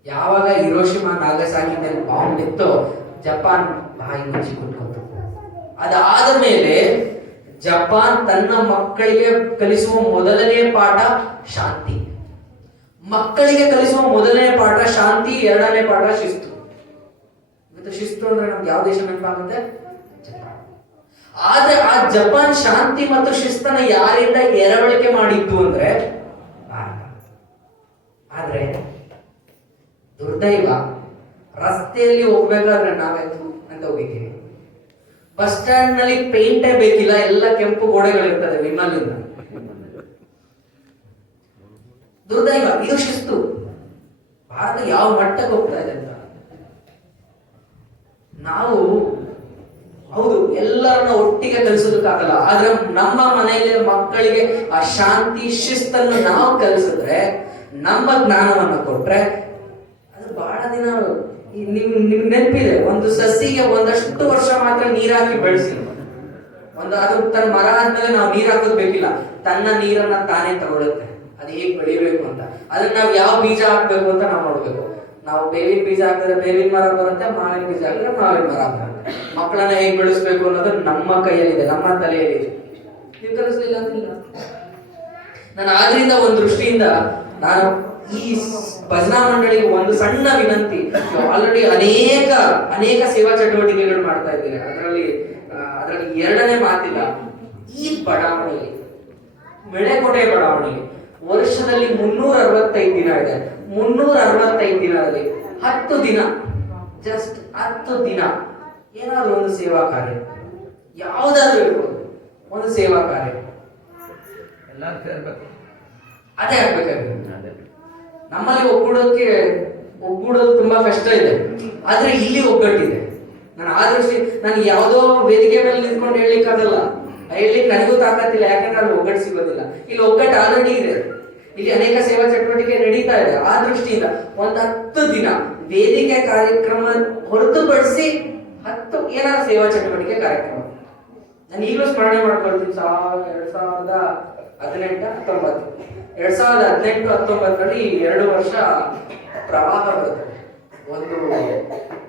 ಯಾವಾಗ ಹಿರೋಶಿಮಾ ನಾಗಸಾಕಿ ಮೇಲೆ ಬಾಂಬ್ ಇತ್ತೋ ಜಪಾನ್ ಬಾಯಿ ಮುಚ್ಚಿ ಕುತ್ಕೊಂತು. ಅದಾದ ಮೇಲೆ ಜಪಾನ್ ತನ್ನ ಮಕ್ಕಳಿಗೆ ಕಲಿಸುವ ಮೊದಲನೇ ಪಾಠ ಶಾಂತಿ. ಮಕ್ಕಳಿಗೆ ಕಲಿಸುವ ಮೊದಲನೇ ಪಾಠ ಶಾಂತಿ, 2ನೇ ಪಾಠ ಶಿಸ್ತು. ಇವತ್ತು ಶಿಸ್ತು ಅಂದ್ರೆ ನಮ್ಗೆ ಯಾವ ದೇಶ ನೆನಪಾಗುತ್ತೆ? ಜಪಾನ್. ಆದ್ರೆ ಆ ಜಪಾನ್ ಶಾಂತಿ ಮತ್ತು ಶಿಸ್ತನ್ನ ಯಾರಿಂದ ಎರವಳಿಕೆ ಮಾಡಿದ್ದು ಅಂದ್ರೆ ಭಾರತ. ಆದ್ರೆ ದುರ್ದೈವ, ರಸ್ತೆಯಲ್ಲಿ ಹೋಗ್ಬೇಕಾದ್ರೆ ನಾವೆಂತು ಅಂತ ಹೋಗಿದ್ದೀವಿ. ಬಸ್ ಸ್ಟ್ಯಾಂಡ್ ನಲ್ಲಿ ಪೇಂಟೇ ಬೇಕಿಲ್ಲ, ಎಲ್ಲ ಕೆಂಪು ಗೋಡೆಗಳಿರ್ತದೆ ವಿಮಲಿಂದ. ದುರ್ದೈವ. ಇದು ಶಿಸ್ತು. ಭಾರತ ಯಾವ ಮಟ್ಟಕ್ಕೆ ಹೋಗ್ತಾ ಇದೆ ಅಂತ. ನಾವು ಹೌದು ಎಲ್ಲರನ್ನ ಒಟ್ಟಿಗೆ ಕಲಿಸೋದಕ್ಕಾಗಲ್ಲ, ಆದ್ರೆ ನಮ್ಮ ಮನೆಯಲ್ಲಿ ಮಕ್ಕಳಿಗೆ ಆ ಶಾಂತಿ ಶಿಸ್ತನ್ನು ನಾವು ಕಲಿಸಿದ್ರೆ, ನಮ್ಮ ಜ್ಞಾನವನ್ನು ಕೊಟ್ರೆ ಅದು ಬಹಳ ದಿನ ನಿಮ್ಗೆ ನೆನಪಿದೆ, ಒಂದು ಸಸಿಗೆ ಒಂದಷ್ಟು ವರ್ಷ ಮಾತ್ರ ನೀರಾಕಿ ಬೆಳೆಸಿ, ಅದು ತನ್ನ ಮರ ಆದ್ಮೇಲೆ ನಾವು ನೀರ್ ಹಾಕೋದ್ ಬೇಕಿಲ್ಲ, ತನ್ನ ನೀರನ್ನ ತಾನೇ ತಗೊಳುತ್ತೆ. ಅದು ಹೇಗ್ ಬೆಳಿಬೇಕು ಅಂತ, ಅದನ್ನ ನಾವು ಯಾವ ಬೀಜ ಹಾಕ್ಬೇಕು ಅಂತ ನಾವು ನೋಡ್ಬೇಕು. ನಾವು ಬೇವಿನ ಬೀಜ ಹಾಕಿದ್ರೆ ಬೇವಿನ ಮರ ಬರುತ್ತೆ, ಮಾವಿನ ಬೀಜ ಹಾಕಿದ್ರೆ ಮಾವಿನ ಮರ ಬರುತ್ತೆ. ಮಕ್ಕಳನ್ನ ಹೇಗ್ ಬೆಳೆಸ್ಬೇಕು ಅನ್ನೋದು ನಮ್ಮ ಕೈಯಲ್ಲಿದೆ, ನಮ್ಮ ತಲೆಯಲ್ಲಿದೆ. ನೀವು ಕಲಿಸ್ಲಿಲ್ಲ ಅಂತಿಲ್ಲ. ನಾನು ಆದ್ರಿಂದ ಒಂದು ದೃಷ್ಟಿಯಿಂದ ನಾನು ಈ ಭಜನಾ ಮಂಡಳಿಗೆ ಒಂದು ಸಣ್ಣ ವಿನಂತಿ. ಆಲ್ರೆಡಿ ಅನೇಕ ಸೇವಾ ಚಟುವಟಿಕೆಗಳು ಮಾಡ್ತಾ ಇದ್ದೀರಿ. ಅದರಲ್ಲಿ ಎರಡನೇ ಮಾತಿಲ್ಲ. ಈ ಬಡಾವಣೆಯಲ್ಲಿ, ಮೆಳೆಕೋಟೆ ಬಡಾವಣೆಯಲ್ಲಿ ವರ್ಷದಲ್ಲಿ 365 ದಿನ ಇದೆ. 365 ದಿನದಲ್ಲಿ 10 ದಿನ, ಜಸ್ಟ್ 10 ದಿನ ಏನಾದ್ರು ಒಂದು ಸೇವಾ ಕಾರ್ಯ, ಯಾವುದಾದ್ರೂ ಇರ್ಬೋದು, ಒಂದು ಸೇವಾ ಕಾರ್ಯ ಎಲ್ಲರೂ ಸೇರ್ಬೇಕು. ಅದೇ ಆಗ್ಬೇಕಾಗಿದೆ. ನಮ್ಮಲ್ಲಿ ಒಗ್ಗೂಡೋದು ತುಂಬಾ ಕಷ್ಟ ಇದೆ, ಆದ್ರೆ ಇಲ್ಲಿ ಒಗ್ಗಟ್ಟಿದೆ. ನಾನು ಆದೃಷ್ಟಿ ನಾನು ಯಾವುದೋ ವೇದಿಕೆ ಮೇಲೆ ನಿಂತ್ಕೊಂಡು ಹೇಳಲಿಕ್ಕಾಗಲ್ಲ, ಹೇಳಲಿಕ್ಕೆ ನನಗೂ ತಾಕತ್ತಿಲ್ಲ, ಯಾಕಂದ್ರೆ ಅಲ್ಲಿ ಒಗ್ಗಟ್ಟು ಸಿಗೋದಿಲ್ಲ. ಇಲ್ಲಿ ಒಗ್ಗಟ್ಟು ಆಲ್ರೆಡಿ ಇದೆ, ಇಲ್ಲಿ ಅನೇಕ ಸೇವಾ ಚಟುವಟಿಕೆ ನಡೀತಾ ಇದೆ. ಆ ದೃಷ್ಟಿಯಿಂದ ಒಂದು 10 ದಿನ ವೇದಿಕೆ ಕಾರ್ಯಕ್ರಮ ಹೊರತುಪಡಿಸಿ 10 ಏನಾದ್ರು ಸೇವಾ ಚಟುವಟಿಕೆ ಕಾರ್ಯಕ್ರಮ ನಾನು ಈಗಲೂ ಸ್ಮರಣೆ ಮಾಡ್ಕೊಳ್ತೀನಿ. 2018-19 2 ವರ್ಷ ಪ್ರವಾಹ ಬರುತ್ತೆ. ಒಂದು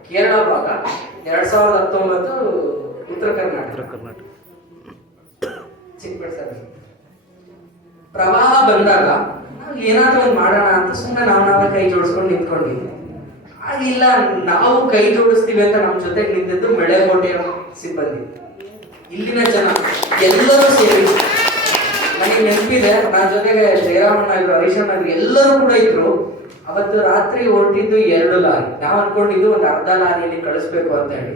ಕೇರಳ ಭಾಗ, 2019 ಉತ್ತರ ಕರ್ನಾಟಕ ಚಿಕ್ಕಬಳ್ಳಾಪುರ ಪ್ರವಾಹ ಬಂದಾಗ ಏನಾದ್ರೂ ಒಂದು ಮಾಡೋಣ ಅಂತ ಸುಮ್ಮನೆ ನಾವೇ ಕೈ ಜೋಡಿಸ್ಕೊಂಡು ನಿಂತ್ಕೊಂಡಿದ್ವಿ. ಆಗಿಲ್ಲ, ನಾವು ಕೈ ಜೋಡಿಸ್ತೀವಿ ಅಂತ ನಮ್ಮ ಜೊತೆಗೆ ನಿಂತಿದ್ದು ಮೆಳೆಕೋಟೆಯ ಸಿಬ್ಬಂದಿ, ಇಲ್ಲಿನ ಜನ ಎಲ್ಲರೂ ಸೇರಿ. ನನಗೆ ನೆನಪಿದೆ, ನನ್ನ ಜೊತೆಗೆ ಜಯರಾಮಣ್ಣ ಇದ್ರು, ಹರೀಶಣ್ಣ ಇದ್ರು, ಎಲ್ಲರೂ ಕೂಡ ಇದ್ರು. ಅವತ್ತು ರಾತ್ರಿ ಹೊರಟಿದ್ದು 2 ಲಾರಿ. ನಾವು ಅನ್ಕೊಂಡಿದ್ದು ಒಂದು ಅರ್ಧ ಲಾರಿಯಲ್ಲಿ ಕಳಿಸ್ಬೇಕು ಅಂತ ಹೇಳಿ.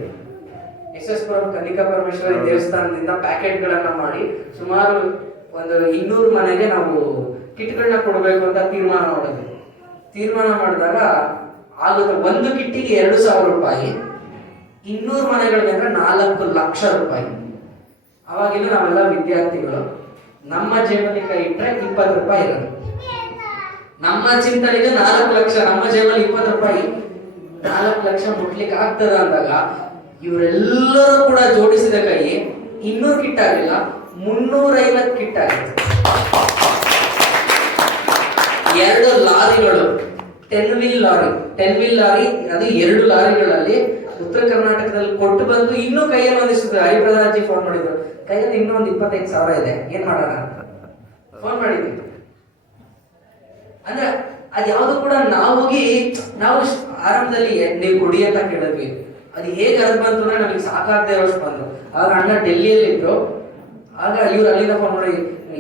ಯಶಸ್ಪುರಂ ಕನ್ನಿಕಾ ಪರಮೇಶ್ವರಿ ದೇವಸ್ಥಾನದಿಂದ ಪ್ಯಾಕೆಟ್ಗಳನ್ನ ಮಾಡಿ ಸುಮಾರು ಒಂದು 200 ಮನೆಗೆ ನಾವು ಕಿಟ್ಗಳನ್ನ ಕೊಡಬೇಕು ಅಂತ ತೀರ್ಮಾನ ಮಾಡಿದಾಗ ಆಗುತ್ತೆ. ಒಂದು ಕಿಟ್ಟಿಗೆ 2,000 ರೂಪಾಯಿ, 200 ಮನೆಗಳಿಗೆ ಅಂದ್ರೆ 4 ಲಕ್ಷ ರೂಪಾಯಿ. ಅವಾಗಿಲ್ಲ ನಾವೆಲ್ಲ ವಿದ್ಯಾರ್ಥಿಗಳು, ನಮ್ಮ ಜೇಬಲ್ಲಿ ಕೈ ಇಟ್ಟರೆ 20 ರೂಪಾಯಿ ಇರೋದು. ನಮ್ಮ ಚಿಂತನೆ ಇದು 4 ಲಕ್ಷ, ನಮ್ಮ ಜೇಬಲ್ಲಿ 20 ರೂಪಾಯಿ. 4 ಲಕ್ಷ ಮುಟ್ಲಿಕ್ಕೆ ಆಗ್ತದ ಅಂದಾಗ ಇವರೆಲ್ಲರೂ ಕೂಡ ಜೋಡಿಸಿದ ಕೈ 200 ಕಿಟ್ ಆಗಿಲ್ಲ, 350 ಕಿಟ್ ಆಗಿದೆ. 2 ಲಾರಿಗಳು, 10 ವೀಲ್ ಲಾರಿ, ಅದು 2 ಲಾರಿಗಳಲ್ಲಿ ಉತ್ತರ ಕರ್ನಾಟಕದಲ್ಲಿ ಕೊಟ್ಟು ಬಂದು ಇನ್ನೂ ಕೈಯಲ್ಲಿ ಒಂದಿಷ್ಟು. ಹರಿಪ್ರಸಾದ್ ಜಿ ಫೋನ್ ಮಾಡಿದ್ರು, ಕೈಯಲ್ಲಿ ಇನ್ನೂ ಒಂದು 25,000 ಇದೆ, ಏನ್ ಮಾಡೋಣ ಅಂತ ಫೋನ್ ಮಾಡಿದ್ವಿ. ಅಂದ್ರೆ ಅದ್ಯಾವುದು ಕೂಡ ನಾವು ಆರಂಭದಲ್ಲಿ ನೀವು ಕೊಡಿ ಅಂತ ಕೇಳಿದ್ವಿ. ಅದು ಹೇಗೆ ಅರ್ಥ ಬಂತು ಅಂದ್ರೆ ನಮಗೆ ಸಾಕಾಗದೆ ಇರೋಷ್ಟು ಬಂದು. ಆಗ ಅಣ್ಣ ಡೆಲ್ಲಿಯಲ್ಲಿ ಇದ್ರು. ಆಗ ಇವ್ರು ಅಲ್ಲಿಂದ ಫೋನ್ ಮಾಡಿ,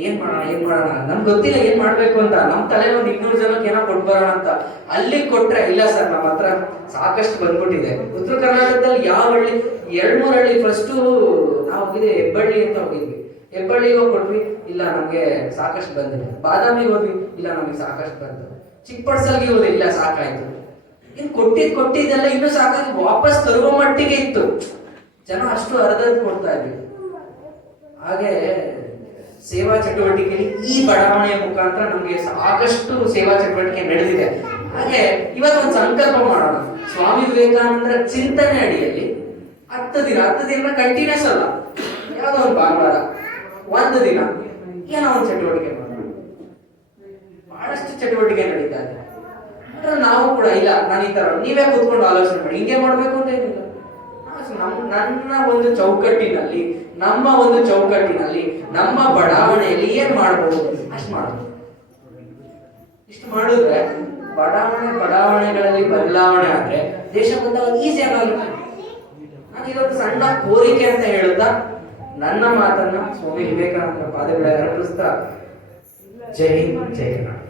ಏನ್ ಮಾಡೋಣ ನಮ್ಗೆ ಗೊತ್ತಿಲ್ಲ ಏನ್ ಮಾಡ್ಬೇಕು ಅಂತ. ನಮ್ ತಲೆ ಒಂದು 200 ಜನಕ್ಕೆ ಏನೋ ಕೊಟ್ಟು ಬರೋಣ ಅಂತ. ಅಲ್ಲಿ ಕೊಟ್ರೆ, ಇಲ್ಲ ಸರ್ ನಮ್ಮ ಹತ್ರ ಸಾಕಷ್ಟು ಬಂದ್ಬಿಟ್ಟಿದೆ. ಉತ್ತರ ಕರ್ನಾಟಕದಲ್ಲಿ ಯಾವ ಹಳ್ಳಿ, 2-3 ಹಳ್ಳಿ. ಫಸ್ಟ್ ನಾವು ಹೋಗಿದ್ದೆ ಹೆಬ್ಬಳ್ಳಿ ಅಂತ ಹೋಗಿದ್ವಿ. ಹೆಬ್ಬಳ್ಳಿಗೆ ಹೋಗಿ ಕೊಟ್ವಿ, ಇಲ್ಲ ನಮ್ಗೆ ಸಾಕಷ್ಟು ಬಂದಿದೆ. ಬಾದಾಮಿಗೆ ಹೋದ್ವಿ, ಇಲ್ಲ ನಮ್ಗೆ ಸಾಕಷ್ಟು ಬಂತು. ಚಿಕ್ಕಪಡ್ಸಲ್ಗೆ ಹೋದ್ವಿ, ಇಲ್ಲ ಸಾಕಾಯ್ತು. ಇನ್ ಕೊಟ್ಟಿದ್ದೆಲ್ಲ ಇನ್ನೂ ಸಾಕಾಗಿ ವಾಪಸ್ ತರುವ ಮಟ್ಟಿಗೆ ಇತ್ತು. ಜನ ಅಷ್ಟು ಅರ್ಧದ್ ಕೊಡ್ತಾ ಇದ್ವಿ. ಹಾಗೆ ಸೇವಾ ಚಟುವಟಿಕೆಯಲ್ಲಿ ಈ ಬಡಾವಣೆಯ ಮುಖಾಂತರ ನಮಗೆ ಸಾಕಷ್ಟು ಸೇವಾ ಚಟುವಟಿಕೆ ನಡೆದಿದೆ. ಹಾಗೆ ಇವತ್ತೊಂದು ಸಂಕಲ್ಪ ಮಾಡೋಣ. ಸ್ವಾಮಿ ವಿವೇಕಾನಂದರ ಚಿಂತನೆ ಅಡಿಯಲ್ಲಿ 10 ದಿನ ಕಂಟಿನ್ಯೂಸ್ ಅಲ್ಲ, ಯಾವುದೋ ಒಂದು ಭಾನುವಾರ 1 ದಿನ ಏನೋ ಒಂದು ಚಟುವಟಿಕೆ ಮಾಡೋಣ. ಬಹಳಷ್ಟು ಚಟುವಟಿಕೆ ನಡೀತಾ ಇದೆ. ನಾವು ಕೂಡ ಇಲ್ಲ, ನಾನು ಈ ತರ, ನೀವೇ ಕೂತ್ಕೊಂಡು ಆಲೋಚನೆ ಮಾಡಿ ಹಿಂಗೆ ಮಾಡ್ಬೇಕು ಅಂತ ಏನಿಲ್ಲ. ನನ್ನ ಒಂದು ಚೌಕಟ್ಟಿನಲ್ಲಿ, ನಮ್ಮ ಬಡಾವಣೆಯಲ್ಲಿ ಏನ್ ಮಾಡ್ಬೋದು ಅಷ್ಟು ಮಾಡ್ಬೋದು. ಇಷ್ಟು ಮಾಡಿದ್ರೆ ಬಡಾವಣೆಗಳಲ್ಲಿ ಬದಲಾವಣೆ ಆದ್ರೆ ದೇಶ ಬಂದಾಗ ಈಸಿ ಆಗುತ್ತೆ. ನಾನು ಇವತ್ತು ಸಣ್ಣ ಕೋರಿಕೆ ಅಂತ ಹೇಳುತ್ತಾ ನನ್ನ ಮಾತನ್ನ ಸ್ವಾಮಿ ವಿವೇಕಾನಂದರ ಪಾದಗಳ ಅರ್ಪಿಸ್ತಾ, ಜೈ ಹಿಂದ್, ಜೈ ಕರ್ನಾಟಕ.